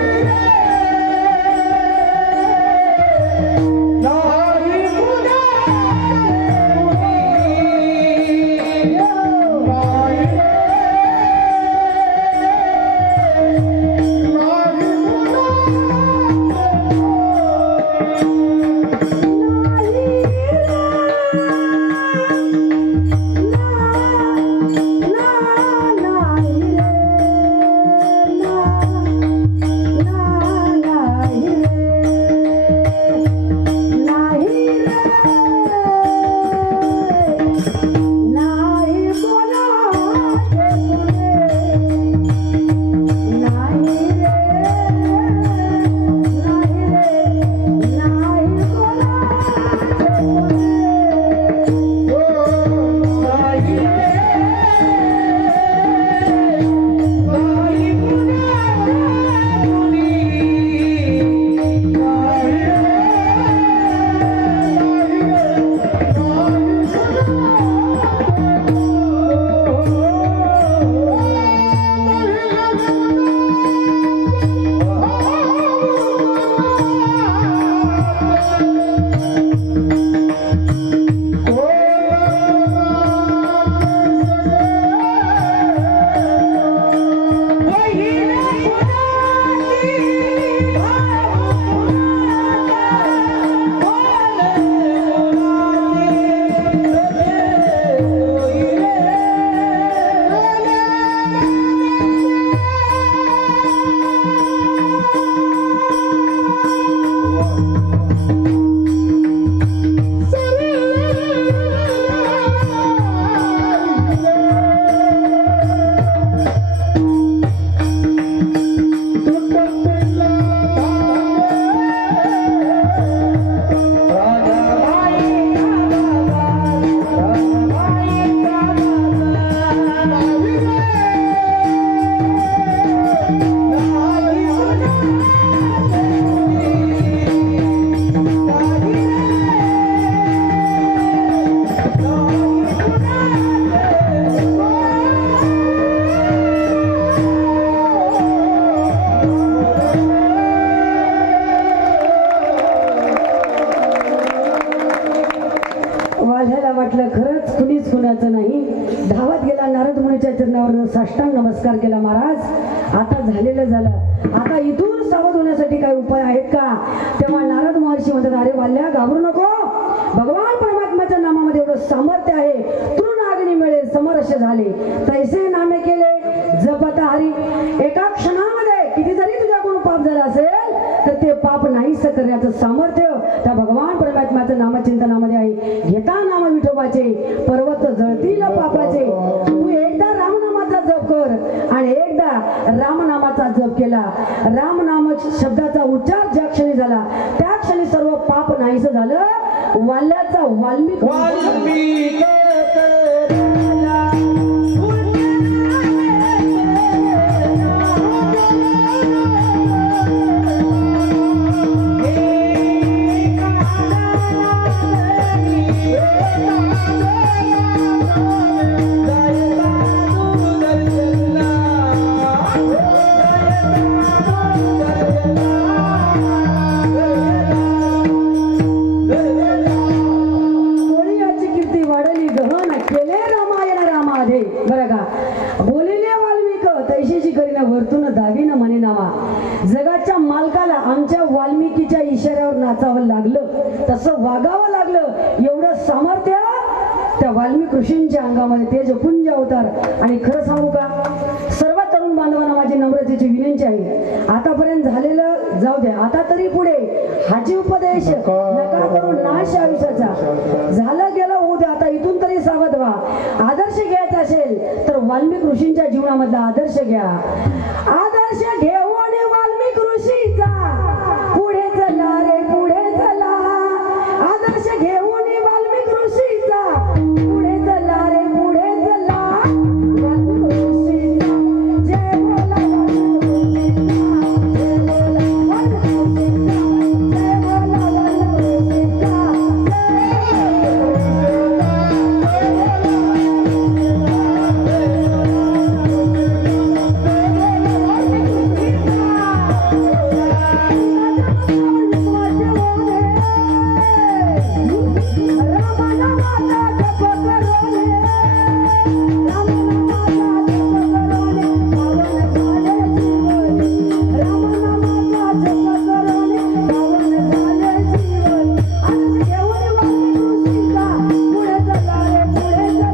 गेला नारद मुनीच्या चरणावर साष्टांग नमस्कार केला. महाराज आता झालेलं झालं, आता इथून सावध होण्यासाठी काही उपाय आहेत का? तेव्हा नारद महर्षी म्हणतात, अरे वाल्या घाबरू नको, भगवान परमात्म्याच्या नामामध्ये एवढं सामर्थ्य आहे, तृण अग्नी मिळेल समरस्य झाले, तैसे नामे केले जपता हरी. एका क्षणामध्ये किती जरी तुझ्याकडून पाप झालं असेल तर ते पाप नाहीस करण्याचं सामर्थ्य त्या भगवान परमात्म्याचं नामचिंतनामध्ये आहे. घेता नाम विठोबाचे पर्वत जळतील पापाचे. तू एकदा रामनामाचा जप कर आणि एकदा रामनामाचा जप केला, रामनाम शब्दाचा उच्चार ज्या क्षणी झाला त्या क्षणी सर्व पाप नाहीस झालं. वाल्याचा वाल्मिक जगाच्या मालकाला आमच्या वाल्मिकीच्या इशाऱ्यावर नाचावं लागलं, तसं वागावं लागलं. एवढं सामर्थ्य त्या वाल्मिक ऋषींच्या अंगामध्ये, तेजपुंज अवतार. आणि खरं सांगू का, सर्व तरुण बांधवांना माझी नम्रतेची विनंती आहे, आतापर्यंत झालेलं जाऊ द्या, आता तरी पुढे हाची उपदेश नका करू नाश आयुष्याचा. झालं गेलं होऊ द्या, आता इथून तरी सावध व्हा. आदर्श घ्यायचा असेल तर वाल्मिक ऋषींच्या जीवनामधला आदर्श घ्या. आदर्श घेऊन वाल्मिक ऋषीचा पुढे चला रे पुढे चला. आदर्श घेऊन वाल्मिक ऋषीचा पुढे चला रे पुढे चला. वाल्मिक ऋषीचा जय बोला, वाल्मिक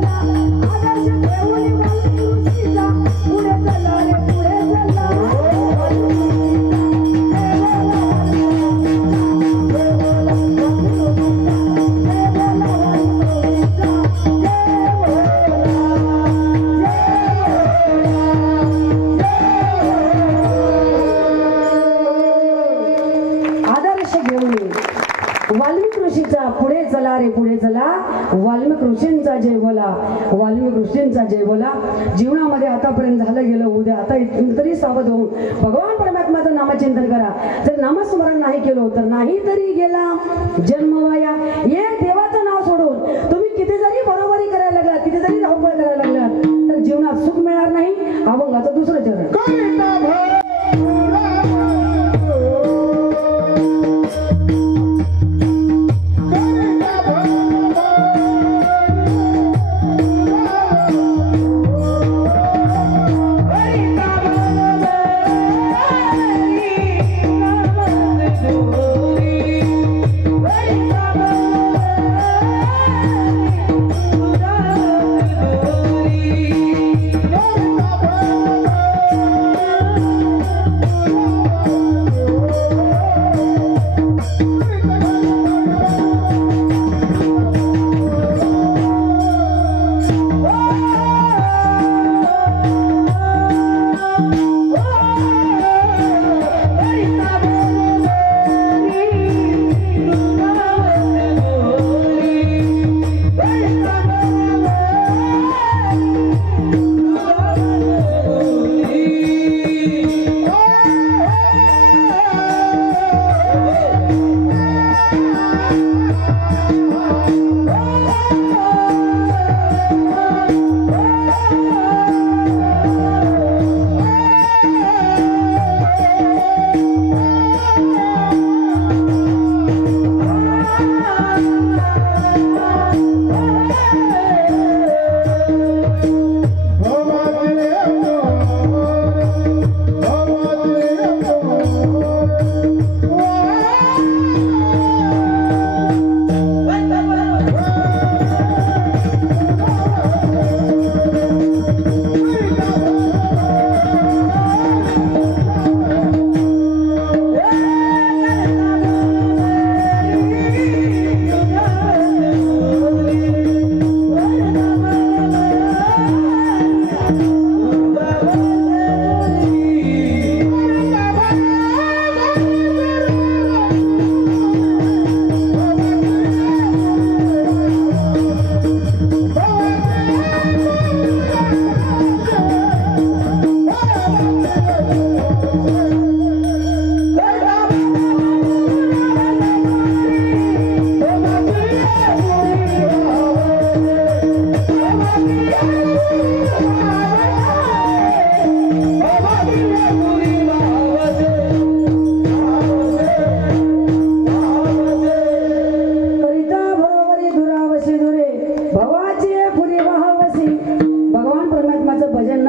ऋषीचा जय बोला, वाल्मिक ऋषीचा जय बोला, वाल्मिक ऋषीचा वाल्मिक ऋषीचा पुढे चला रे पुढे चला. वाल्मिक ऋषींचा जय बोला, वाल्मिक ऋषींचा जय बोला. जीवनामध्ये आतापर्यंत झालं गेलं उद्या, आता इथून तरी सावध होऊन भगवान परमात्म्याचं नामचिंतन करा. जर नामस्मरण नाही केलं तर नाही तरी गेला जन्म वाया. एक देवाचं नाव सोडून तुम्ही किती जरी बरोबरी करायला लागलात, किती जरी धावपळ करायला लागलात तर जीवनात सुख मिळणार नाही. अभंगाचं दुसरं चरण.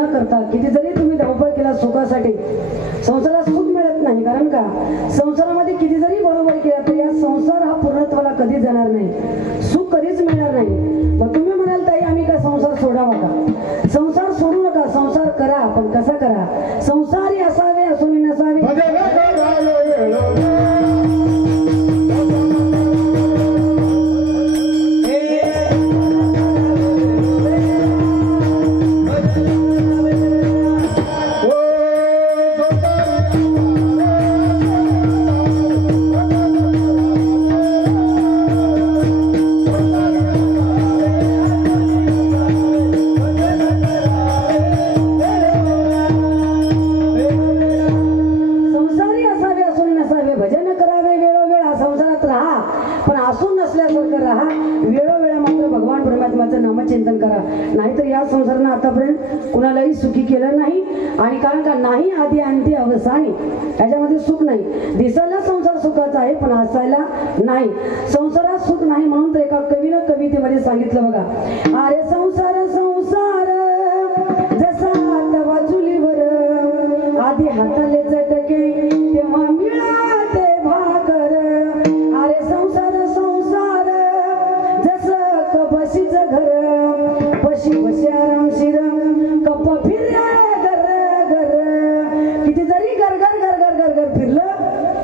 न करता किती जरी तुम्ही धावपळ केला सुखासाठी संसारात सुख मिळत नाही. कारण का संसारामध्ये किती जरी बरोबर केला तर या संसार हा पूर्णत्वाला कधीच जाणार नाही, सुख कधीच मिळणार नाही. मग तुम्ही म्हणाल ताई आम्ही का संसार सोडावा का? संसार सोडू नका, संसार करा, पण कसा करा? संसारी असावे असून नसावे. नामचिंतन करा, नाहीतर या संसारानं आतापर्यंत कुणालाही सुखी केलं नाही. आणि कारण का नाही आधी अंती अवसानी, याच्यामध्ये सुख नाही. दिसायला संसार सुखाचा आहे पण हसायला नाही. संसारात सुख नाही म्हणून तर एका कवीनं कवितेमध्ये सांगितलं बघा, अरे संसार संसार जसा तवा चुलीवर, आधी हाताले चटके तेव्हा मिळाते भाकर. अरे संसार संसार जसं कपशीच घर, पशी बशी आरामशीर कप फिरल्या गर गर. किती जरी गर गर गर गर गर गर फिरलं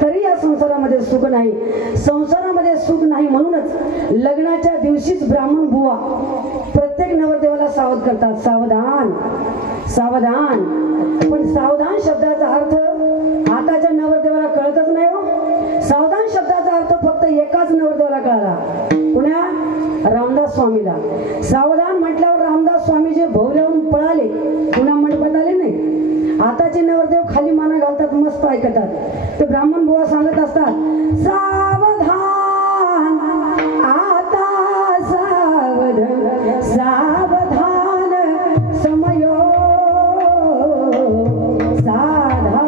तरी या संसारामध्ये सुख नाही. संसारामध्ये सुख नाही म्हणूनच लग्नाच्या दिवशीच ब्राह्मण बुवा प्रत्येक नवरदेवाला सावध करतात, सावधान सावधान. पण सावधान शब्दाचा अर्थ आताच्या नवरदेवाला कळतच नाही हो. सावधान शब्दाचा अर्थ फक्त एकाच नवरदेवाला कळाला, पुण्या रामदास स्वामीला. सावधान म्हटल्यावर रामदास स्वामी जे भोवल्याहून पळाले, पुन्हा मंडपात आले नाही. आताचे नवरदेव खाली माना घालतात, मस्त ऐकतात. ते ब्राह्मण बुवा सांगत असतात, सावधान आता सावधान सावधान समयो साधा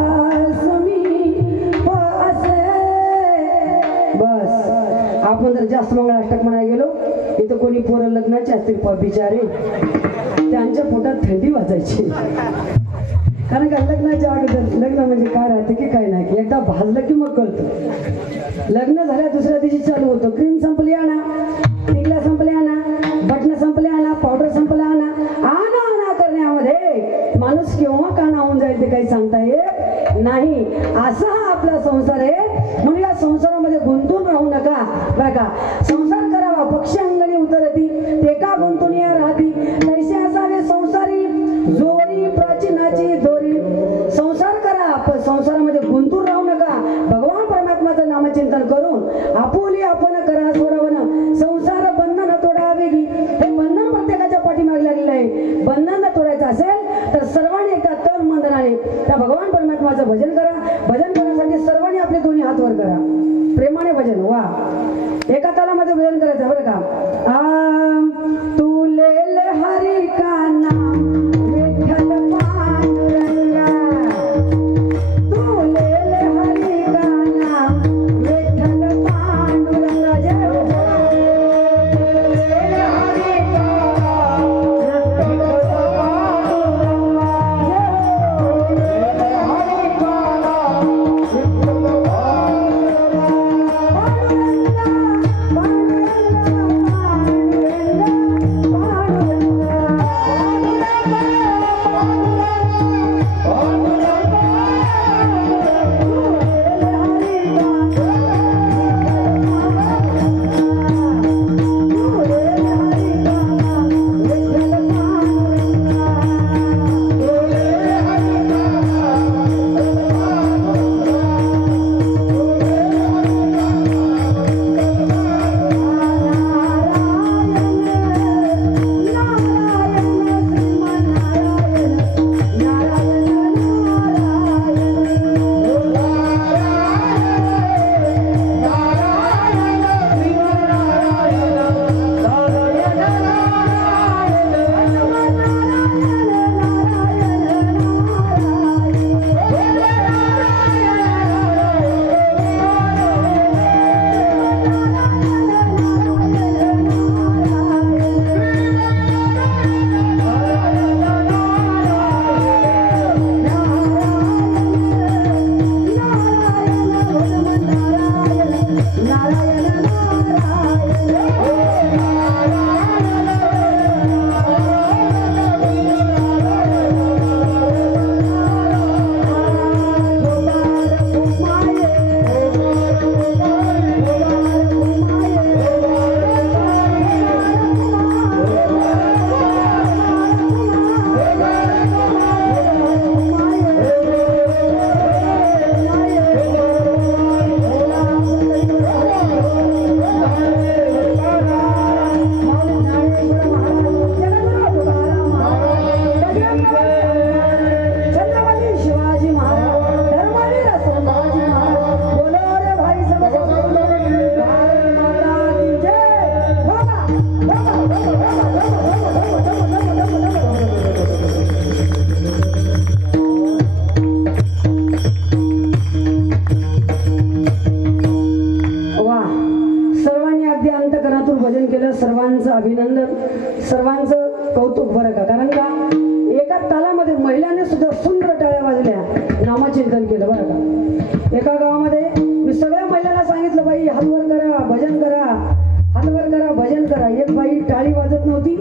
समीप असे. बस आपण जर जास्त मंगळाष्टक म्हणायला गेलो, इथं कोणी पोरं लग्नाचे असतील बिचारे, त्यांच्या पोटात थंडी वाजायची. कारण का लग्नाच्या अगोदर लग्न म्हणजे काय राहते की काय नाही, एकदा भाजलं की मग कळतं. लग्न झाल्या दुसऱ्या दिवशी चालू होतं, क्रीम संपली आणा, टिकल्या संपल्या आणा, बटणं संपल्या आणा, पावडर संपला आणा. आणा आणा करण्यामध्ये माणूस केव्हा का होऊन जाईल ते काही सांगता येत नाही. असा हा आपला संसार आहे. म्हणून या संसारामध्ये गुंतून राहू नका बरं का. संसार करावा पक्षी अंगणी उतरती, ते का गुंतून या राहती, तैसे असावे संसारी जोरी प्राचीनाची दोरी. संसार करा पण संसारामध्ये गुंतून राहू नका. भगवान परमात्माचं नामचिंतन करून आपुली आपण करा सोडवणं. संसार बंधन तोडावे गी, हे बंधन प्रत्येकाच्या पाठीमागे लागलेलं आहे. बंधन करायचं असेल तर सर्वांनी एका तन मंदनाने त्या भगवान परमात्माचं भजन करा. भजन करण्यासाठी सर्वांनी आपले दोन्ही हात वर करा, प्रेमाने भजन. वा एका तालामध्ये भजन करायचं बरं का. तू लेल हरी का नाम विठ्ठल पांडुरंगा, तू लेल हरी का नाम विठ्ठल पांडुरंगा. जय हो. लेल हरी का नाम विठ्ठल पांडुरंगा, जय हो. लेल हरी का नाम विठ्ठल नारायण अभिनंदन, सर्वांचं कौतुक बरं का. कारण का एका तालामध्ये महिलांनी सुद्धा सुंदर टाळ्या वाजल्या, नामचिंतन केलं बरं का. एका गावामध्ये मी सगळ्या महिलांना सांगितलं, बाई हातवर करा, भजन करा, हातवर करा, भजन करा. एक बाई टाळी वाजत नव्हती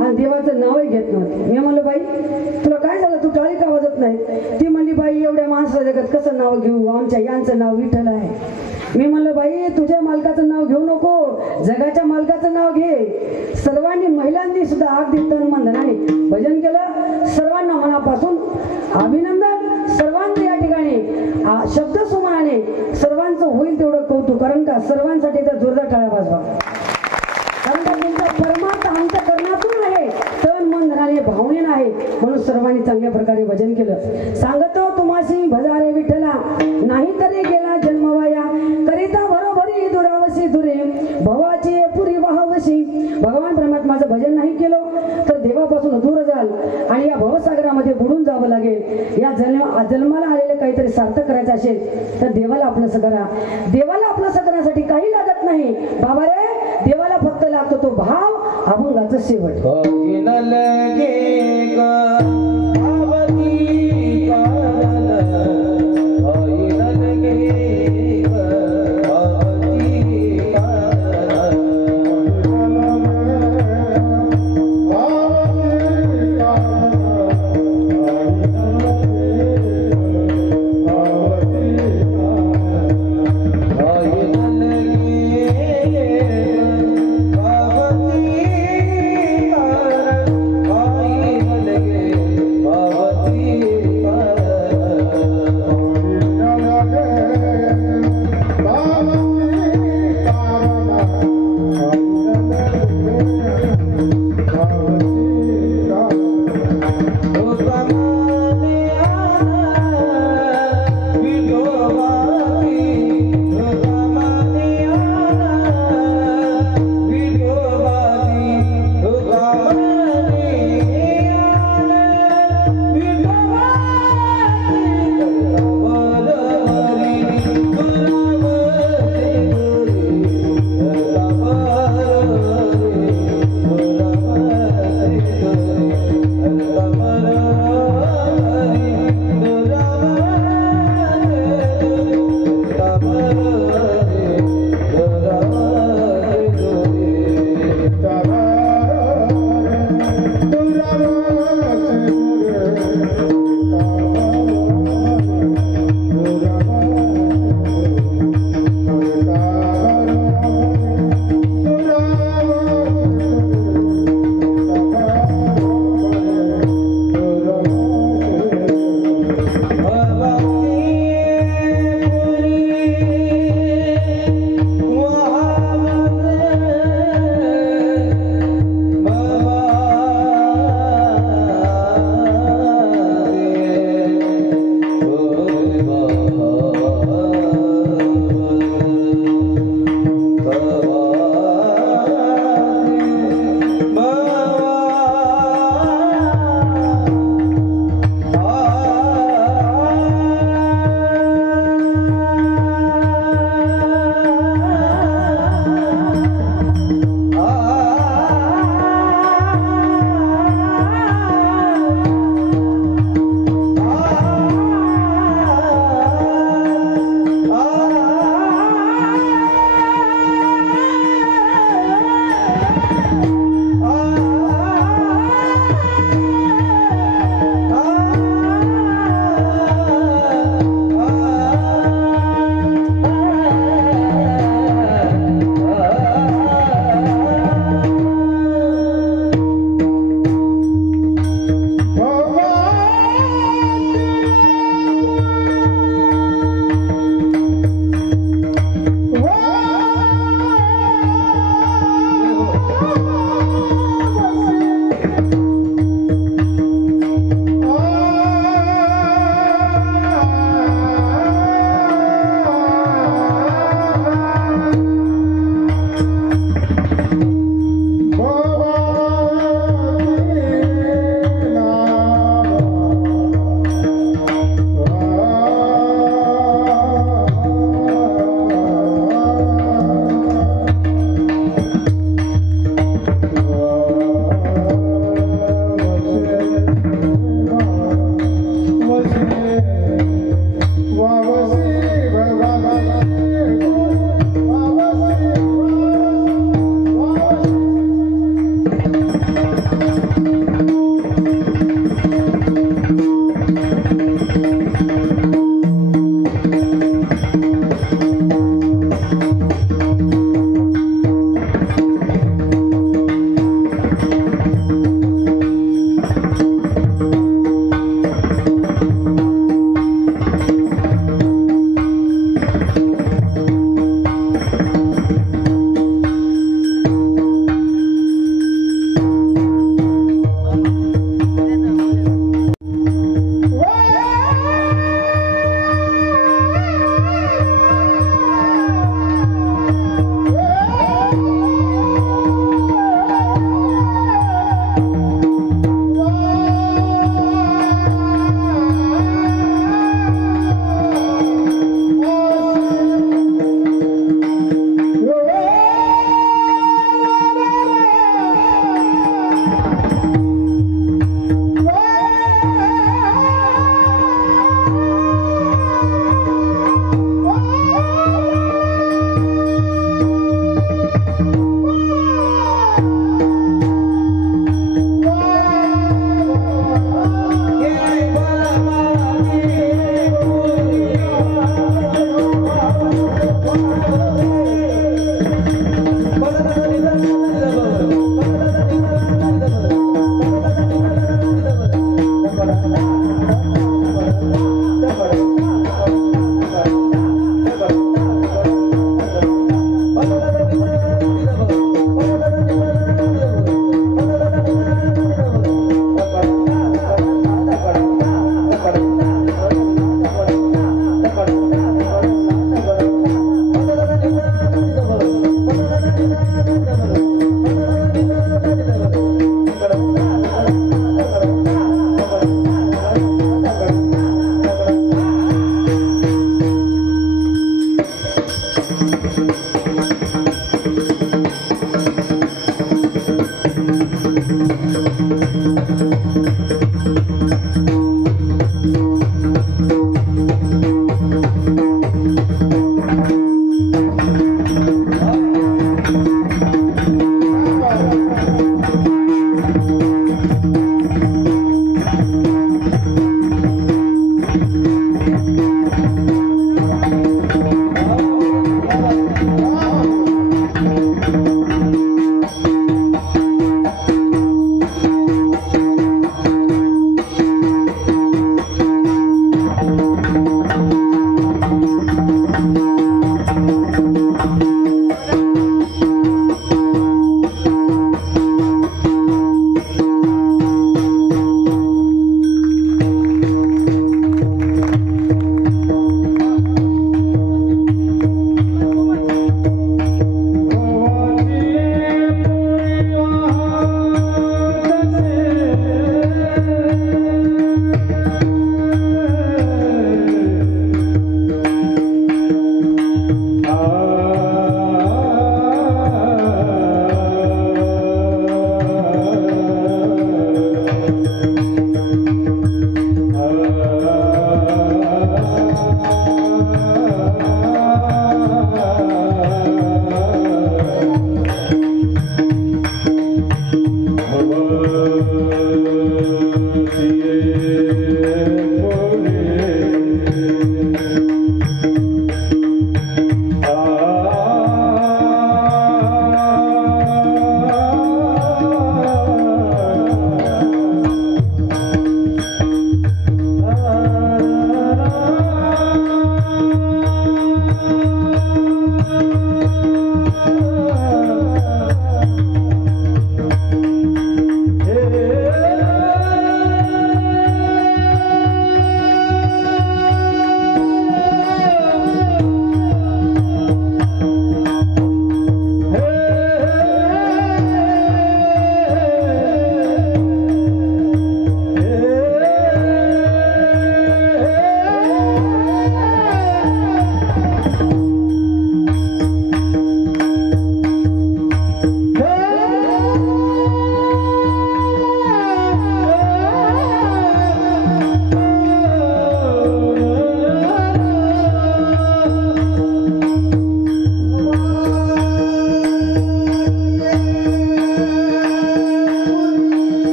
आणि देवाचं नावही घेत नव्हती. मी म्हणलं, बाई तुला काय झालं, तू टाळी का वाजत नाही? ती म्हणली, बाई एवढ्या माणसाच्या जगात कसं नाव घेऊ, आमच्या यांचं नाव विठ्ठल आहे. मी म्हणलं, बाई तुझ्या मालकाचं नाव घेऊ नको, जगाच्या मालकाचं नाव घे. सर्वांनी महिलांनी सुद्धा अगदी तन मन धनाने भजन केलं. सर्वांना मनापासून अभिनंदन. सर्वांचं या ठिकाणी शब्द सुमनाने सर्वांचं होईल तेवढं कौतुक. कारण का सर्वांसाठी तर जोरदार टाळ्या वाजवा. कारण का तुमचा परमार्थ आमच्या करण्यातून आहे, तन मन धनाने भावनेनं आहे. म्हणून सर्वांनी चांगल्या प्रकारे भजन केलं. सांगतो तुम्हासी भजारे विठ्ठला, नाही तरी गेला जन्मवाया, करिता बरोबरी दुरावशी दुरे, भवाची पुरी वाहवशी. भगवान परमात्माचं भजन नाही केलं तर देवापासून दूर जाल आणि या भवसागरामध्ये बुडून जावं लागेल. या जन्माला आलेले काहीतरी सार्थक करायचं असेल तर देवाला आपलंसं करा. देवाला आपलंसं करण्यासाठी काही लागत नाही बाबा रे, देवाला फक्त लागतो तो भाव, अभंगाचं शेवट. लगे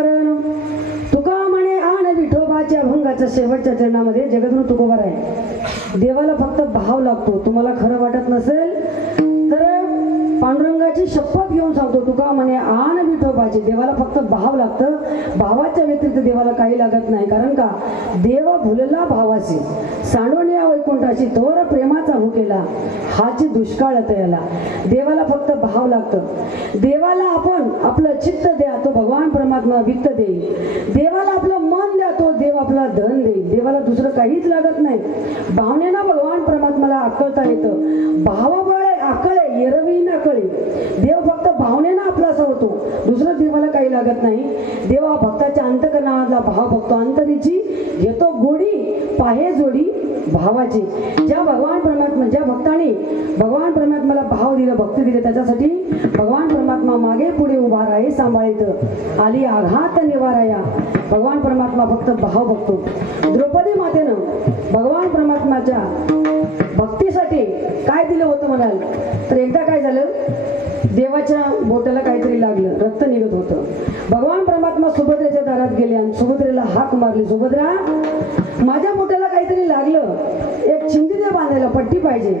वरण तुका म्हणे आण विठोबाच्या अभंगाच्या शेवटच्या चरणामध्ये जगद्गुरु तुकोबा आहे. देवाला फक्त भाव लागतो. तुम्हाला खरं वाटत नसेल तर पांडुरंगाची शपथ घेऊन सांगतो, तुका म्हणे आण विठोबाचे. देवाला फक्त भाव लागतं. भावाच्या व्यतिरिक्त देवाला काही लागत नाही. कारण का देव भुलला भावाशी सांडोणी या वैकुंठाची तोर प्रेमाचा भुकेला हाची दुष्काळ तयाला. देवाला फक्त भाव लागतं. देवाला आपण आपलं चित्त द्या, तो भगवान परमात्मा वित्त देईल. देवाला आपलं मन द्या, तो देव आपला धन देईल. देवाला दुसरं काहीच लागत नाही. भावनेनं भगवान परमात्माला आकळता येतं. भावाबळे आकळे एरवी न कळे. देव फक्त भावनेनं आपलासा होतो. दुसरं देवाला काही लागत नाही. देवा भक्ताच्या अंतकरणाला भाव बघतो. अंतरीची घेतो गोडी पाहे जोडी भावाची. ज्या भक्ताने भगवान परमात्म्याला भाव दिलं, भक्ती दिली, त्याच्यासाठी भगवान परमात्मा मागे पुढे उभा राहे सांभाळित आली आघात निवाराया. भगवान परमात्मा फक्त भाव बघतो. द्रौपदी मातेनं भगवान परमात्माच्या भक्तीसाठी काय दिलं होतं म्हणाल तर एकदा काय झालं, देवाच्या बोटाला काहीतरी लागलं, रक्त निघत होतं. भगवान परमात्मा सुभद्रेच्या दारात गेले आणि सुभद्रेला हाक मारली, सुभद्रा माझ्या बोटाला काहीतरी लागलं, एक चिंदी दे बांधायला, पट्टी पाहिजे.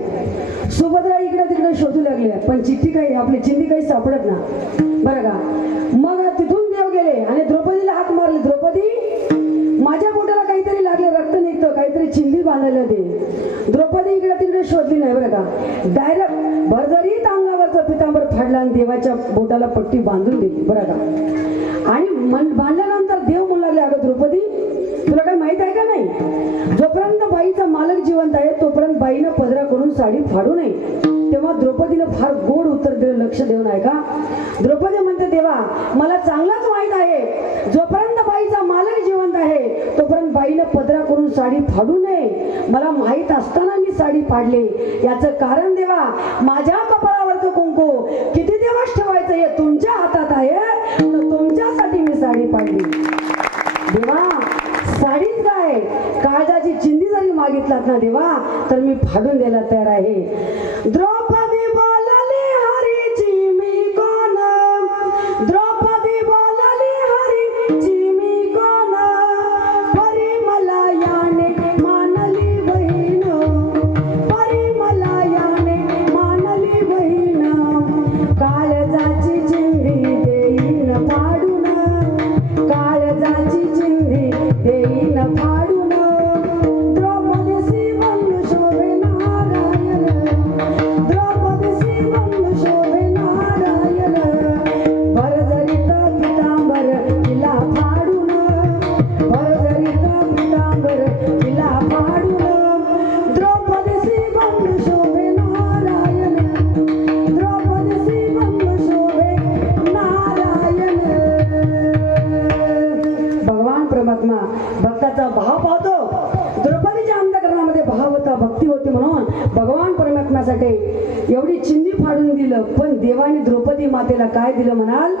सुभद्रा इकडे तिकडे शोधू लागले पण चिठ्ठी काही आपली चिंदी काही सापडत ना बरं का. मग तिथून देव गेले आणि द्रौपदीला हाक मारली, द्रौपदी माझ्या बोटाला काहीतरी लागले, रक्त निघतं, काहीतरी चिंदी बांधायला दे. द्रौपदी इकडे तिकडे शोधली नाही बरं का. डायरेक्ट भरजरीत अंगावरचं पितांबर फाडला आणि देवाच्या बोटाला पट्टी बांधून दिली बरं का. आणि बांधल्यानंतर देव म्हणू लागले, अगं द्रौपदी तुला काय माहित आहे का नाही, जोपर्यंत बाईचा मालक जिवंत आहे तोपर्यंत बाईनं पदरा करून साडी फाडू नये. तेव्हा द्रौपदीनं फार गोड उत्तर दिलं, लक्ष देऊन ऐका. द्रौपदी म्हणते, देवा मला चांगलाच माहित आहे, जोपर्यंत बाईचा मालक जिवंत आहे तोपर्यंत बाईनं पदरा करून साडी फाडू नये. मला माहित असताना मी साडी फाडले. याचं कारण देवा, माझ्या कपाळावरचं कुंकू किती दिवस ठेवायचं हे तुमच्या हातात आहे, तुमच्यासाठी मी साडी फाडली. देवा साडीच काय, काळजाची चिंदी जरी मागितलात ना देवा तर मी फाडून द्यायला तयार आहे. द्रौपदी बोलली हरीची मी कोण, द्रौपदी बोलली हरीची मी कोण, परिमला याने मानली बहीण, परिमला याने मानली बहीण, काळजाची चिंदी देईन फाडून, काळजाची चिंदी देईन फाडून. द्रौपदीसी बंधू शोभे नारायण, द्रौपदीसी बंधू शोभे नारायण, भरजरीत पितांबर तिला फाडून, भरजरीत पितांबर तिला फाडून. द्रौपदीसी बंधू शोभे नारायण, द्रौपदीसी बंधू शोभे नारायण. भगवान परमात्मा भक्ताचा भाव पाहतो. द्रौपदीच्या अंतःकरणामध्ये भाव होता, भक्ती होती, म्हणून भगवान परमात्म्यासाठी एवढी चिंदी फाडून दिलं. पण देवाने द्रौपदी मातेला काय दिलं म्हणाल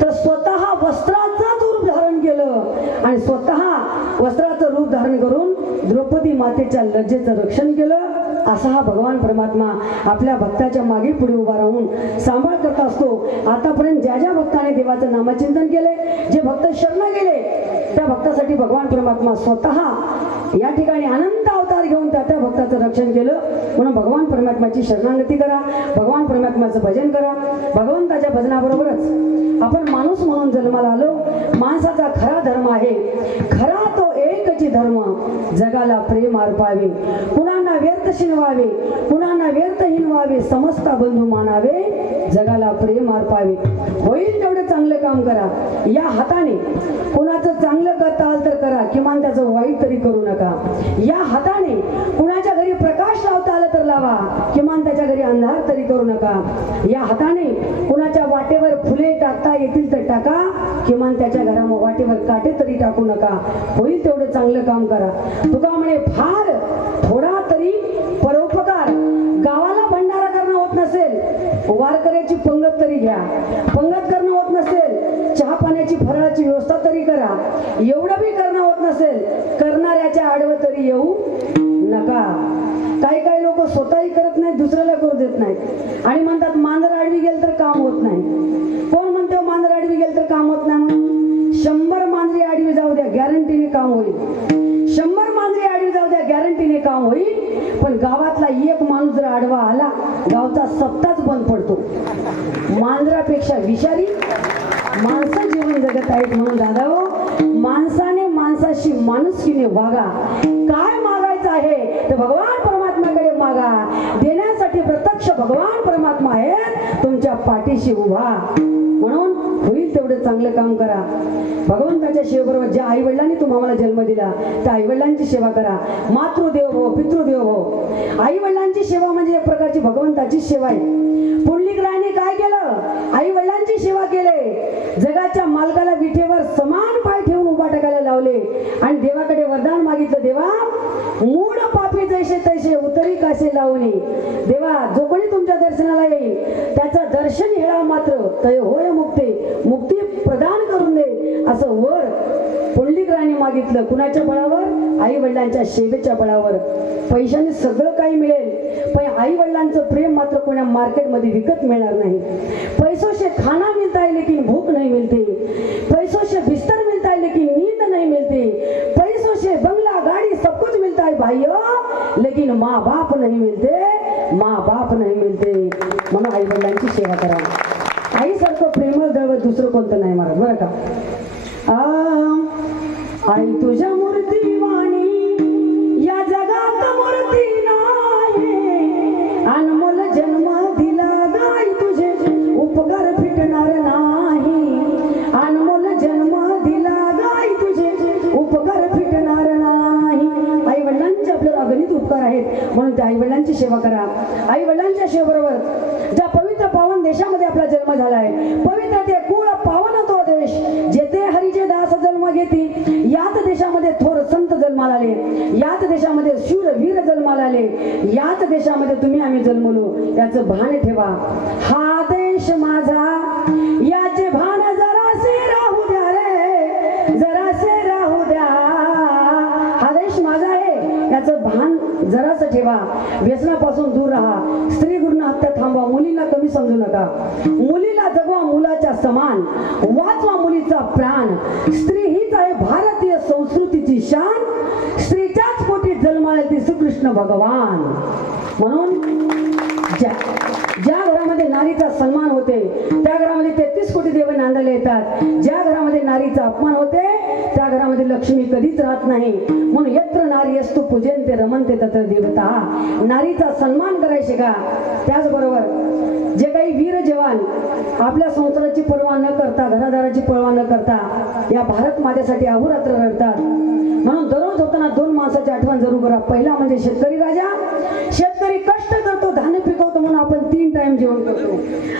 तर स्वतः वस्त्राचंच रूप धारण केलं आणि स्वतः वस्त्राचं रूप धारण करून द्रौपदी मातेच्या लज्जेचं रक्षण केलं. असा हा भगवान परमात्मा आपल्या भक्ताच्या मागे पुढे उभा राहून सांभाळ करत असतो. आतापर्यंत ज्या ज्या भक्ताने देवाचं नामचिंतन केले, जे भक्त शरण गेले, त्या भक्तासाठी भगवान परमात्मा स्वतः या ठिकाणी अनंत अवतार घेऊन त्या त्या भक्ताचं रक्षण केलं. म्हणून भगवान परमात्म्याची शरणागती करा, भगवान परमात्म्याचं भजन करा. भगवंताच्या भजनाबरोबरच आपण माणूस म्हणून जन्माला आलो. माणसाचा खरा धर्म आहे, खरा तो एकची धर्म, जगाला प्रेम अर्पावे, कुणांना व्यर्थ शिनवावे, कुणांना व्यर्थ हिनवावे, समस्त बंधू मानावे, जगाला प्रेम अर्पावे. होईल तेवढे चांगले काम करा. या हाताने कुणाचं चांगलं करता आलं तर करा, किमान त्याचं वाईट तरी करू नका. या हाताने कुणाच्या घरी प्रकाश लावता आलं तर लावा, किमान त्याच्या घरी अंधार तरी करू नका. या हाताने कुणाच्या वाटेवर फुले टाकता येतील तर टाका, किमान त्याच्या घरा वाटेवर काटे तरी टाकू नका. होईल तेवढं चांगलं काम करा. तुका म्हणे फार थोडा तरी परोपकार. गावाला भंडारा करणं होत नसेल, वारकऱ्याची पंगत तरी घ्या. पंगत करणं होत नसेल, चहा पाण्याची फराळाची व्यवस्था तरी करा. एवढं बी करणं होत नसेल, करणाऱ्याच्या आडवं तरी येऊ नका. काही काही लोक स्वतःही करत नाहीत, दुसऱ्याला करू देत नाहीत आणि म्हणतात मांजर आडवी गेल तर काम होत नाही. कोण म्हणतो मांजर आडवी गेल तर काम होत नाही म्हणून? गॅरंटीने काम होईल. 100 मांजरी आडवी जाऊ द्या, गॅरंटीने काम होईल. पण गावातला एक माणूस जर आडवा आला, गावचा सप्ताच बंद पडतो. मांजरापेक्षा विषारी माणसं जीवन जगत आहेत. म्हणून दादा हो, माणसाने माणसाशी माणुसकीने वागा. काय मागायचं आहे तर भगवान परमात्म्याकडे मागा. देण्यासाठी प्रत्यक्ष भगवान परमात्मा आहेत तुमच्या पाठीशी उभा. म्हणून होईल तेवढं चांगलं काम करा. भगवंताच्या सेवेबरोबर ज्या आई वडिलांनी तुम्हाला जन्म दिला त्या आई वडिलांची सेवा करा. मातृदेव हो, पितृदेव हो. आई वडिलांची सेवा म्हणजे एक प्रकारची भगवंताची सेवा आहे. पुंडलिकरायाने काय केलं? आई वडिलांची सेवा केले. जगाच्या मालकाला विठेवर समान पाय ठेवून उभा टाकायला लावले आणि देवाकडे वरदान मागितलं. देवा, मूळ पापी जैसे तैसे उतरी कासे लावणे. देवा, जो कोणी तुमच्या दर्शनाला येईल त्याचं दर्शन हेळा मात्र तय होय मुक्ती. मुक्ती प्रदान करून दे असं वर पुंडलिकरायाने मागितलं. कुणाच्या बळावर? आई वडिलांच्या सेवेच्या बळावर. पैशाने सगळं काही मिळेल पण आई वडिलांचं प्रेम मात्र कोणा मार्केटमध्ये विकत मिळणार नाही. पैसों से खाना मिलता है लेकिन भूख नहीं मिलती. पैसों से बिस्तर मिलता है लेकिन नींद नहीं मिलती. पैसों से बंगला गाड़ी सब कुछ मिलता है भाइयों, लेकिन माँ बाप नहीं मिलते. माँ बाप नहीं मिलते. म्हणून आई वडिलांची सेवा करा. आईसारखं प्रेमळ दैवत दुसरं कोणतं नाही महाराज, बरं का. आई तुझ्या मूर्ती वाणी या जगात मूर्ती नाही. अनमोल जन्म दिला गाई तुझे उपकार फिटणार नाही. अनमोल जन्म दिला गाई तुझे उपकार फिटणार नाही. आई वडिलांचे आपल्याला अगणित उपकार आहेत म्हणून त्या आई वडिलांची सेवा करा. आई वडिलांच्या सेवेबरोबर ज्या पवित्र पावन देशामध्ये आपला जन्म झालाय, पवित्र ते कुळ पावन तो देश, जेथे हरीचे दास जन्म घेती. याच देशामध्ये थोर संत जन्माला आले, याच देशामध्ये शूर वीर जन्माला आले, याच देशामध्ये तुम्ही आम्ही जन्मलो. याचं भान ठेवा. हा देश माझा याचे भान जरासे राहू द्या रे, जरासे राहू द्या. हा देश माझा आहे याचं भान जरासं ठेवा. व्यसनापासून दूर राहा. स्त्री गुरुना हत्या थांबवा. मुलींना कमी समजू नका. मुलीला जगवा मुलाच्या समान. वाचवा मुलीचा प्राण. स्त्री हीच आहे भारतीय संस्कृतीची शान. स्त्रीच्याच पोटी जन्माला ती श्रीकृष्ण भगवान. म्हणून ज्या घरामध्ये नारीचा सन्मान होते त्या घरामध्ये 33 कोटी देव नांदायला येतात. ज्या घरामध्ये नारीचा अपमान होते त्या घरामध्ये लक्ष्मी कधीच राहत नाही. म्हणून यत्र नारी असतो पूजनते रमनते तत्र देवता. नारीचा सन्मान करायचे का. त्याचबरोबर जे काही वीर जवान आपल्या संसाराची पर्वा न करता, घरादाराची पर्वा न करता या भारत मातेसाठी अहोरात्र रडतात. म्हणून दररोज होताना 2 माणसाची आठवण जरूर करा. पहिला म्हणजे शेतकरी राजा. शेतकरी कष्ट करतो, धान्य पिकवतो म्हणून आपण 3 टाइम जेवण करतो.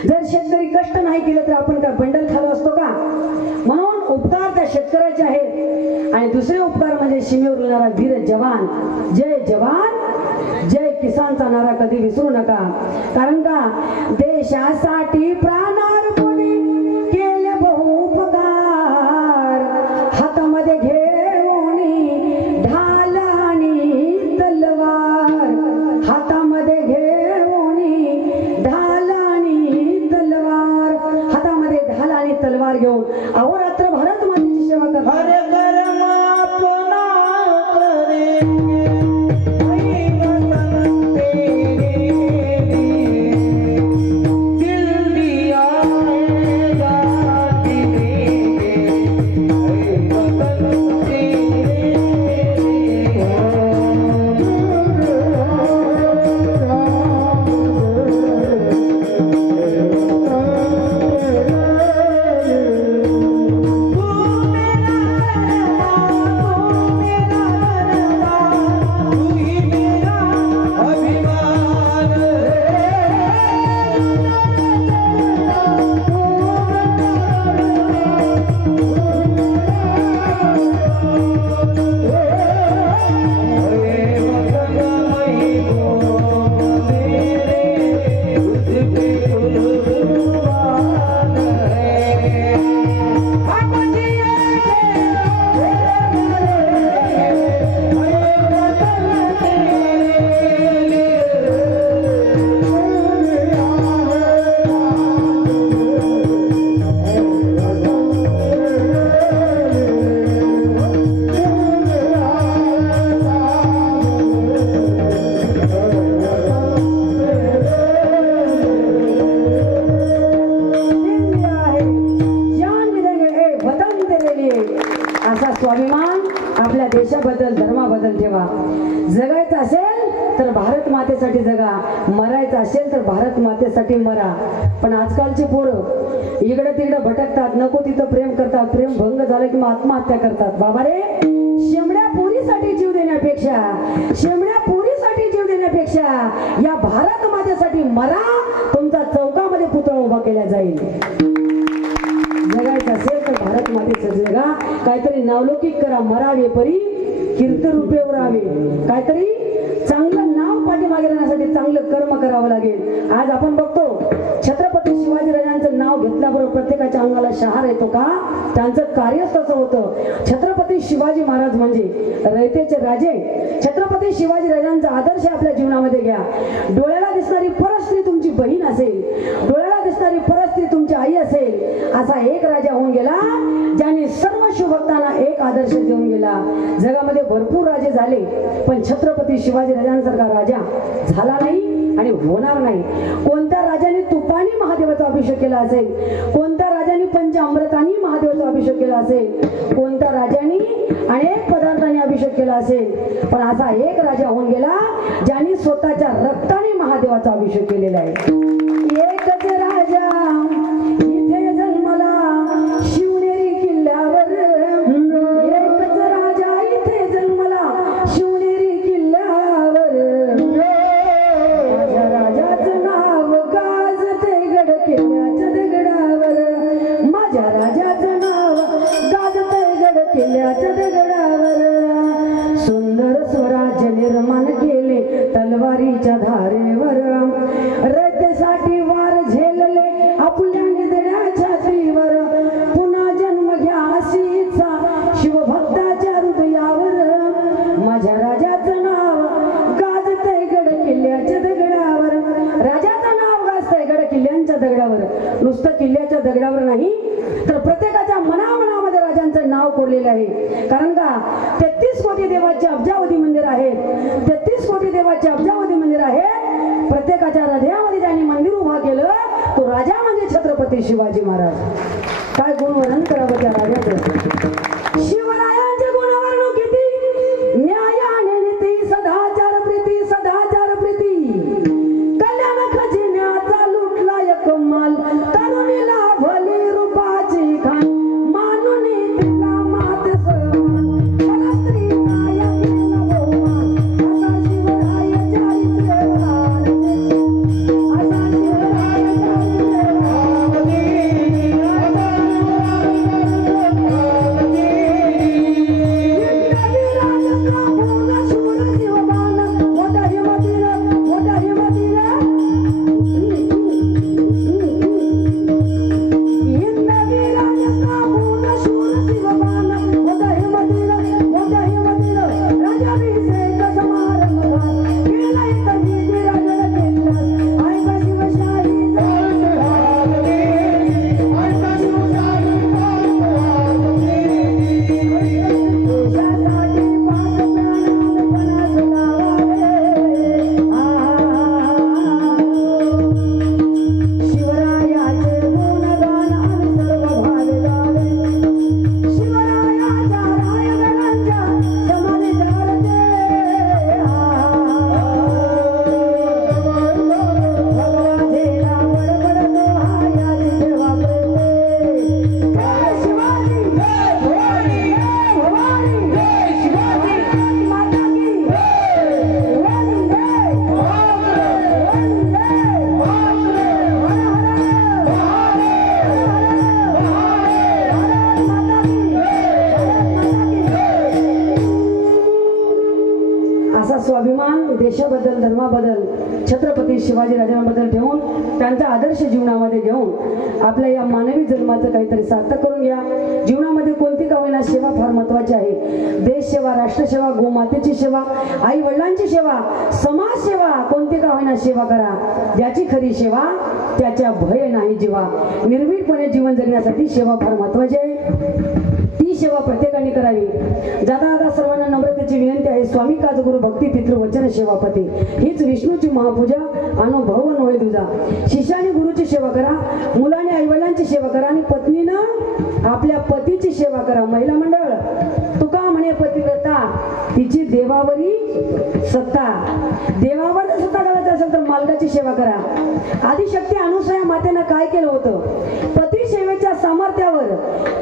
जर शेतकरी कष्ट नाही केलं तर आपण काय बंडल खालो असतो का. म्हणून उपकार त्या शेतकऱ्याचे आहेत. आणि दुसरे उपकार म्हणजे सीमेवर लढणारा वीर जवान. जय जवान जय किसानचा नारा कधी विसरू नका. कारण का देशासाठी प्राणार्पणे केले बहु उपकार. हातामध्ये घेऊन ढाल आणि तलवार. हातामध्ये घेऊन ढाल आणि तलवार. हातामध्ये ढाल आणि तलवार घेऊन अहोरात्र भारत मातेची सेवा करतात. चलिये असा स्वाभिमान आपल्या देशाबद्दल धर्माबद्दल ठेवा. जगायचं असेल तर भारत मातेसाठी जगा, मरायचं असेल तर भारत मातेसाठी मरा. पण आजकालची पोरं इकडे तिकडे भटकतात, नको तिथं प्रेम करतात, प्रेम भंग झालं की मग आत्महत्या करतात. बाबा रे, शेमड्या पोरीसाठी जीव देण्यापेक्षा या भारत मातेसाठी मरा. तुमचा चौकामध्ये पुतळा उभा केला जाईल. जगायचं असेल तर भारत मातेचं जगा, काहीतरी नावलौकिक करा, मरावे परी कीर्तरूपे उरावे. काहीतरी चांगलं नाव पाठीमागे राहण्यासाठी चांगलं कर्म करावं लागेल. आज आपण बघतो छत्रपती शिवाजी राजांचं नाव घेतल्याबरोबर प्रत्येकाच्या अंगाला शहार येतो का? त्यांचं कार्यच तसं होतं. छत्रपती शिवाजी महाराज म्हणजे रयतेचे राजे. छत्रपती शिवाजी राजांचा आदर्श आपल्या जीवनामध्ये घ्या. डोळ्याला दिसणारी परस्त्री तुमची बहीण असेल, डोळ्याला दिसणारी परस्त्री तुमची आई असेल. असा एक राजा होऊन गेला ज्याने सर्व शिवभक्तांना एक आदर्श देऊन गेला. जगामध्ये भरपूर राजे झाले पण छत्रपती शिवाजी राजांसारखा राजा झाला नाही आणि होणार नाही. कोणत्या राजाने तुपानी महादेवाचा अभिषेक केला असेल, कोणत्या राजाने पंचामृतांनी महादेवाचा अभिषेक केला असेल, कोणत्या राजाने अनेक पदार्थांनी अभिषेक केला असेल, पण असा एक राजा होऊन गेला ज्याने स्वतःच्या रक्ताने महादेवाचा अभिषेक केलेला आहे. एकच राजा इथे जन्मला शिवनेरी किल्ल्यावर, एकच राजा इथे जन्मला शिवनेरी किल्ल्यावर. माझ्या राजाचं नाव गाजते गड किल्ल्याच्या दगडावर, माझ्या राजाचं नाव गाजते गड किल्ल्याच्या दगडावर. सुंदर स्वराज्य निर्माण केले तलवारीच्या धारेवर, रयतेसाठी वार झेलले आपल्या निधड्या छातीवर. पुन्हा जन्म घ्या अशीचा शिवभक्ताच्या हृदयावर, माझ्या राजाचं नाव गाजतंय गड किल्ल्याच्या दगडावर. राजाचं नाव गाजतंय गड किल्ल्यांच्या दगडावर. नुसतं किल्ल्याच्या दगडावर नाही तर प्रत्येकाच्या मनामनामध्ये राजांचं नाव कोरलेलं आहे. कारण का 33 कोटी देवाचे अब्जावधी मंदिर आहेत, 33 कोटी देवाचे अब्जावधी मंदिर आहेत. प्रत्येकाच्या हृदयामध्ये ज्यांनी मंदिर उभा केलं तो राजा म्हणजे छत्रपती शिवाजी महाराज. काय गुणवर्णन करावं त्या राजाचं. शिवरायांचे गुणवर्णन किती, न्याय आणि नीती, सदाचार प्रीती, सदाचार प्रीती. कल्याण खजिन्याचा लुटला एक माल, तरुणीला भली रूपाची खान, मानुनी तिला मात समान, परस्त्री माया केला बहुमान. असा शिवराय चारित्र्यवान, असा शिवराय देशाबद्दल धर्माबद्दल छत्रपती शिवाजी राजांबद्दल ठेवून त्यांचा आदर्श जीवनामध्ये घेऊन आपल्या या मानवी जन्माचं काहीतरी सार्थक करून घ्या. जीवनामध्ये कोणती का होईना सेवा फार महत्वाची आहे. देश सेवा, राष्ट्रसेवा, गोमातेची सेवा, आई वडिलांची सेवा, समाज सेवा, कोणती का होईना सेवा करा. ज्याची खरी सेवा त्याच्या भय नाही जीवा. निर्भीडपणे जीवन जगण्यासाठी सेवा फार महत्वाची आहे. ती सेवा प्रत्येकाने करावी. जाता जाता सर्वांना नम्रतेची विनंती आहे. स्वामी काजगुरु भक्ती पितृ वचन सेवापती हीच विष्णूची महापूजा अनुभव होय तुझा. शिष्याने गुरुची सेवा करा, मुलाने आईवडिलांची सेवा करा आणि पत्नीनं आपल्या पतीची सेवा करा. महिला मंडळ तुका म्हणे पतिव्रता तिची देवावरी सत्ता. देवावर जर सत्ता करायची असेल तर मालकाची सेवा करा. आदिशक्ती अनुसूया मातेनं काय केलं होतं? पती सेवेच्या सामर्थ्यावर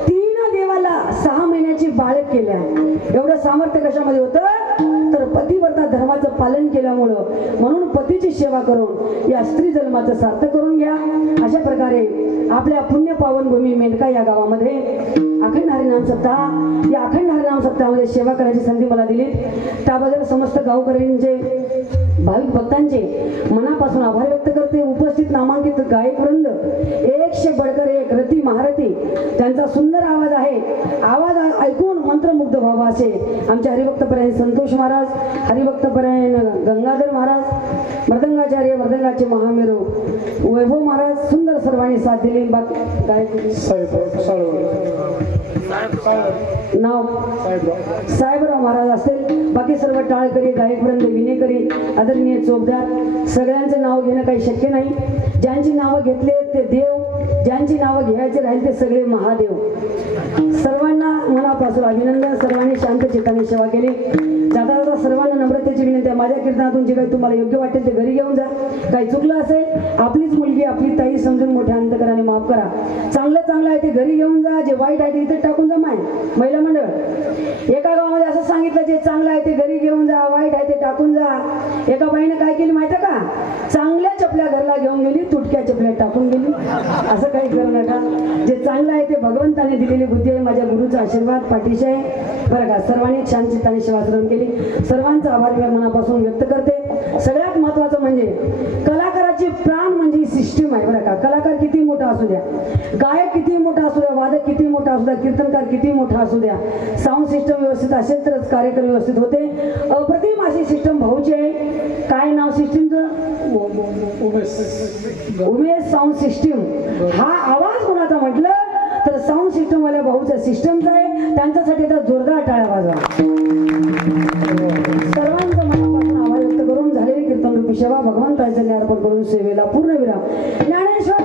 3 देवाला 6 महिन्याची बाळक केल्या. एवढं सामर्थ्य कशामध्ये होतं? तर पतिव्रता धर्माचं पालन केल्यामुळं. म्हणून पतीची सेवा करून या स्त्री जन्माचं सार्थक करून घ्या. अशा प्रकारे आपल्या पुण्य पावन भूमी मेंढका या गावामध्ये अखंड हरिनाम सप्ताह, या अखंड हरिनाम सप्ताहामध्ये सेवा करायची संधी मला दिली. त्याबद्दल समस्त गावकऱ्यांचे, भाविक भक्तांचे मनापासून आभार व्यक्त करते. उपस्थित नामांकित गायक वृंद 100 बडकर 1 रती महारथी, त्यांचा सुंदर आवाज आहे. आवाज ऐकून मंत्रमुग्ध व्हावा असे आमचे हरिभक्तपरायण संतोष महाराज, हरिभक्तपरायण गंगाधर महाराज, मृदंगाचार्य मृदंगाचे महामेरू वैभव महाराज, सुंदर सर्वांनी साथ दिली. गायक नाव साहेबराव महाराज असतील. बाकी सर्व टाळकरी, गायकवृंद, विनेकरी, आदरणीय चोपदार, सगळ्यांचं नाव घेणं काही शक्य नाही. ज्यांची नावं घेतले ते देव, ज्यांची नावं घ्यायचे राहील ते सगळे महादेव. सर्वांना मनापासून अभिनंदन. सर्वांनी शांत चित्ताने सेवा केली. जाता जाता सर्वांना नम्रतेची विनंती आहे, माझ्या कीर्तनातून जे काही तुम्हाला योग्य वाटेल ते घरी घेऊन जा. काही चुकलं असेल आपलीच मुलगी आपली ताई समजून मोठ्या अंतकराने माफ करा. चांगलं चांगलं आहे ते घरी घेऊन जा, जे वाईट आहे ते इथे टाकून जा. महिला मंडळ एका गावामध्ये असं सांगितलं, जे चांगलं आहे ते घरी घेऊन जा, वाईट आहे ते टाकून जा. एका बाईने काय केली माहिती का? चांगल्या चपल्या घरला घेऊन गेली, तुटक्या चपल्या टाकून गेली. असं काही करू नका. जे चांगलं आहे ते भगवंताने दिलेली बुद्धी आहे, माझ्या गुरुचा आशीर्वाद पाठीशी आहे बरं का. सर्वांनी छान चित्ताने सेवा केली. सर्वांचा आभार मनापासून व्यक्त करते. सगळ्यात महत्वाचं म्हणजे कलाकाराची प्राण म्हणजे सिस्टीम आहे बरं का. कलाकार किती मोठा असू द्या, गायक किती मोठा असू द्या, वादक किती मोठा असू द्या, कीर्तनकार किती मोठा असू द्या, साऊंड सिस्टम व्यवस्थित असेल तरच कार्यक्रम व्यवस्थित होते. अप्रतिम अशी सिस्टम भाऊची आहे. काय नाव सिस्टीमचं? Umesh sound system. हा आवाज कोणाचा म्हटलं तर साऊंड सिस्टम वाल्या भाऊच्या सिस्टमचा आहे. त्यांच्यासाठी आता जोरदार टाळ्या वाजवा. सर्वांचं मनापासून आभार व्यक्त करून झालेली कीर्तन रूपी सेवा भगवंताच्या अर्पण करून सेवेला पूर्ण विराम. ज्ञानेश्वर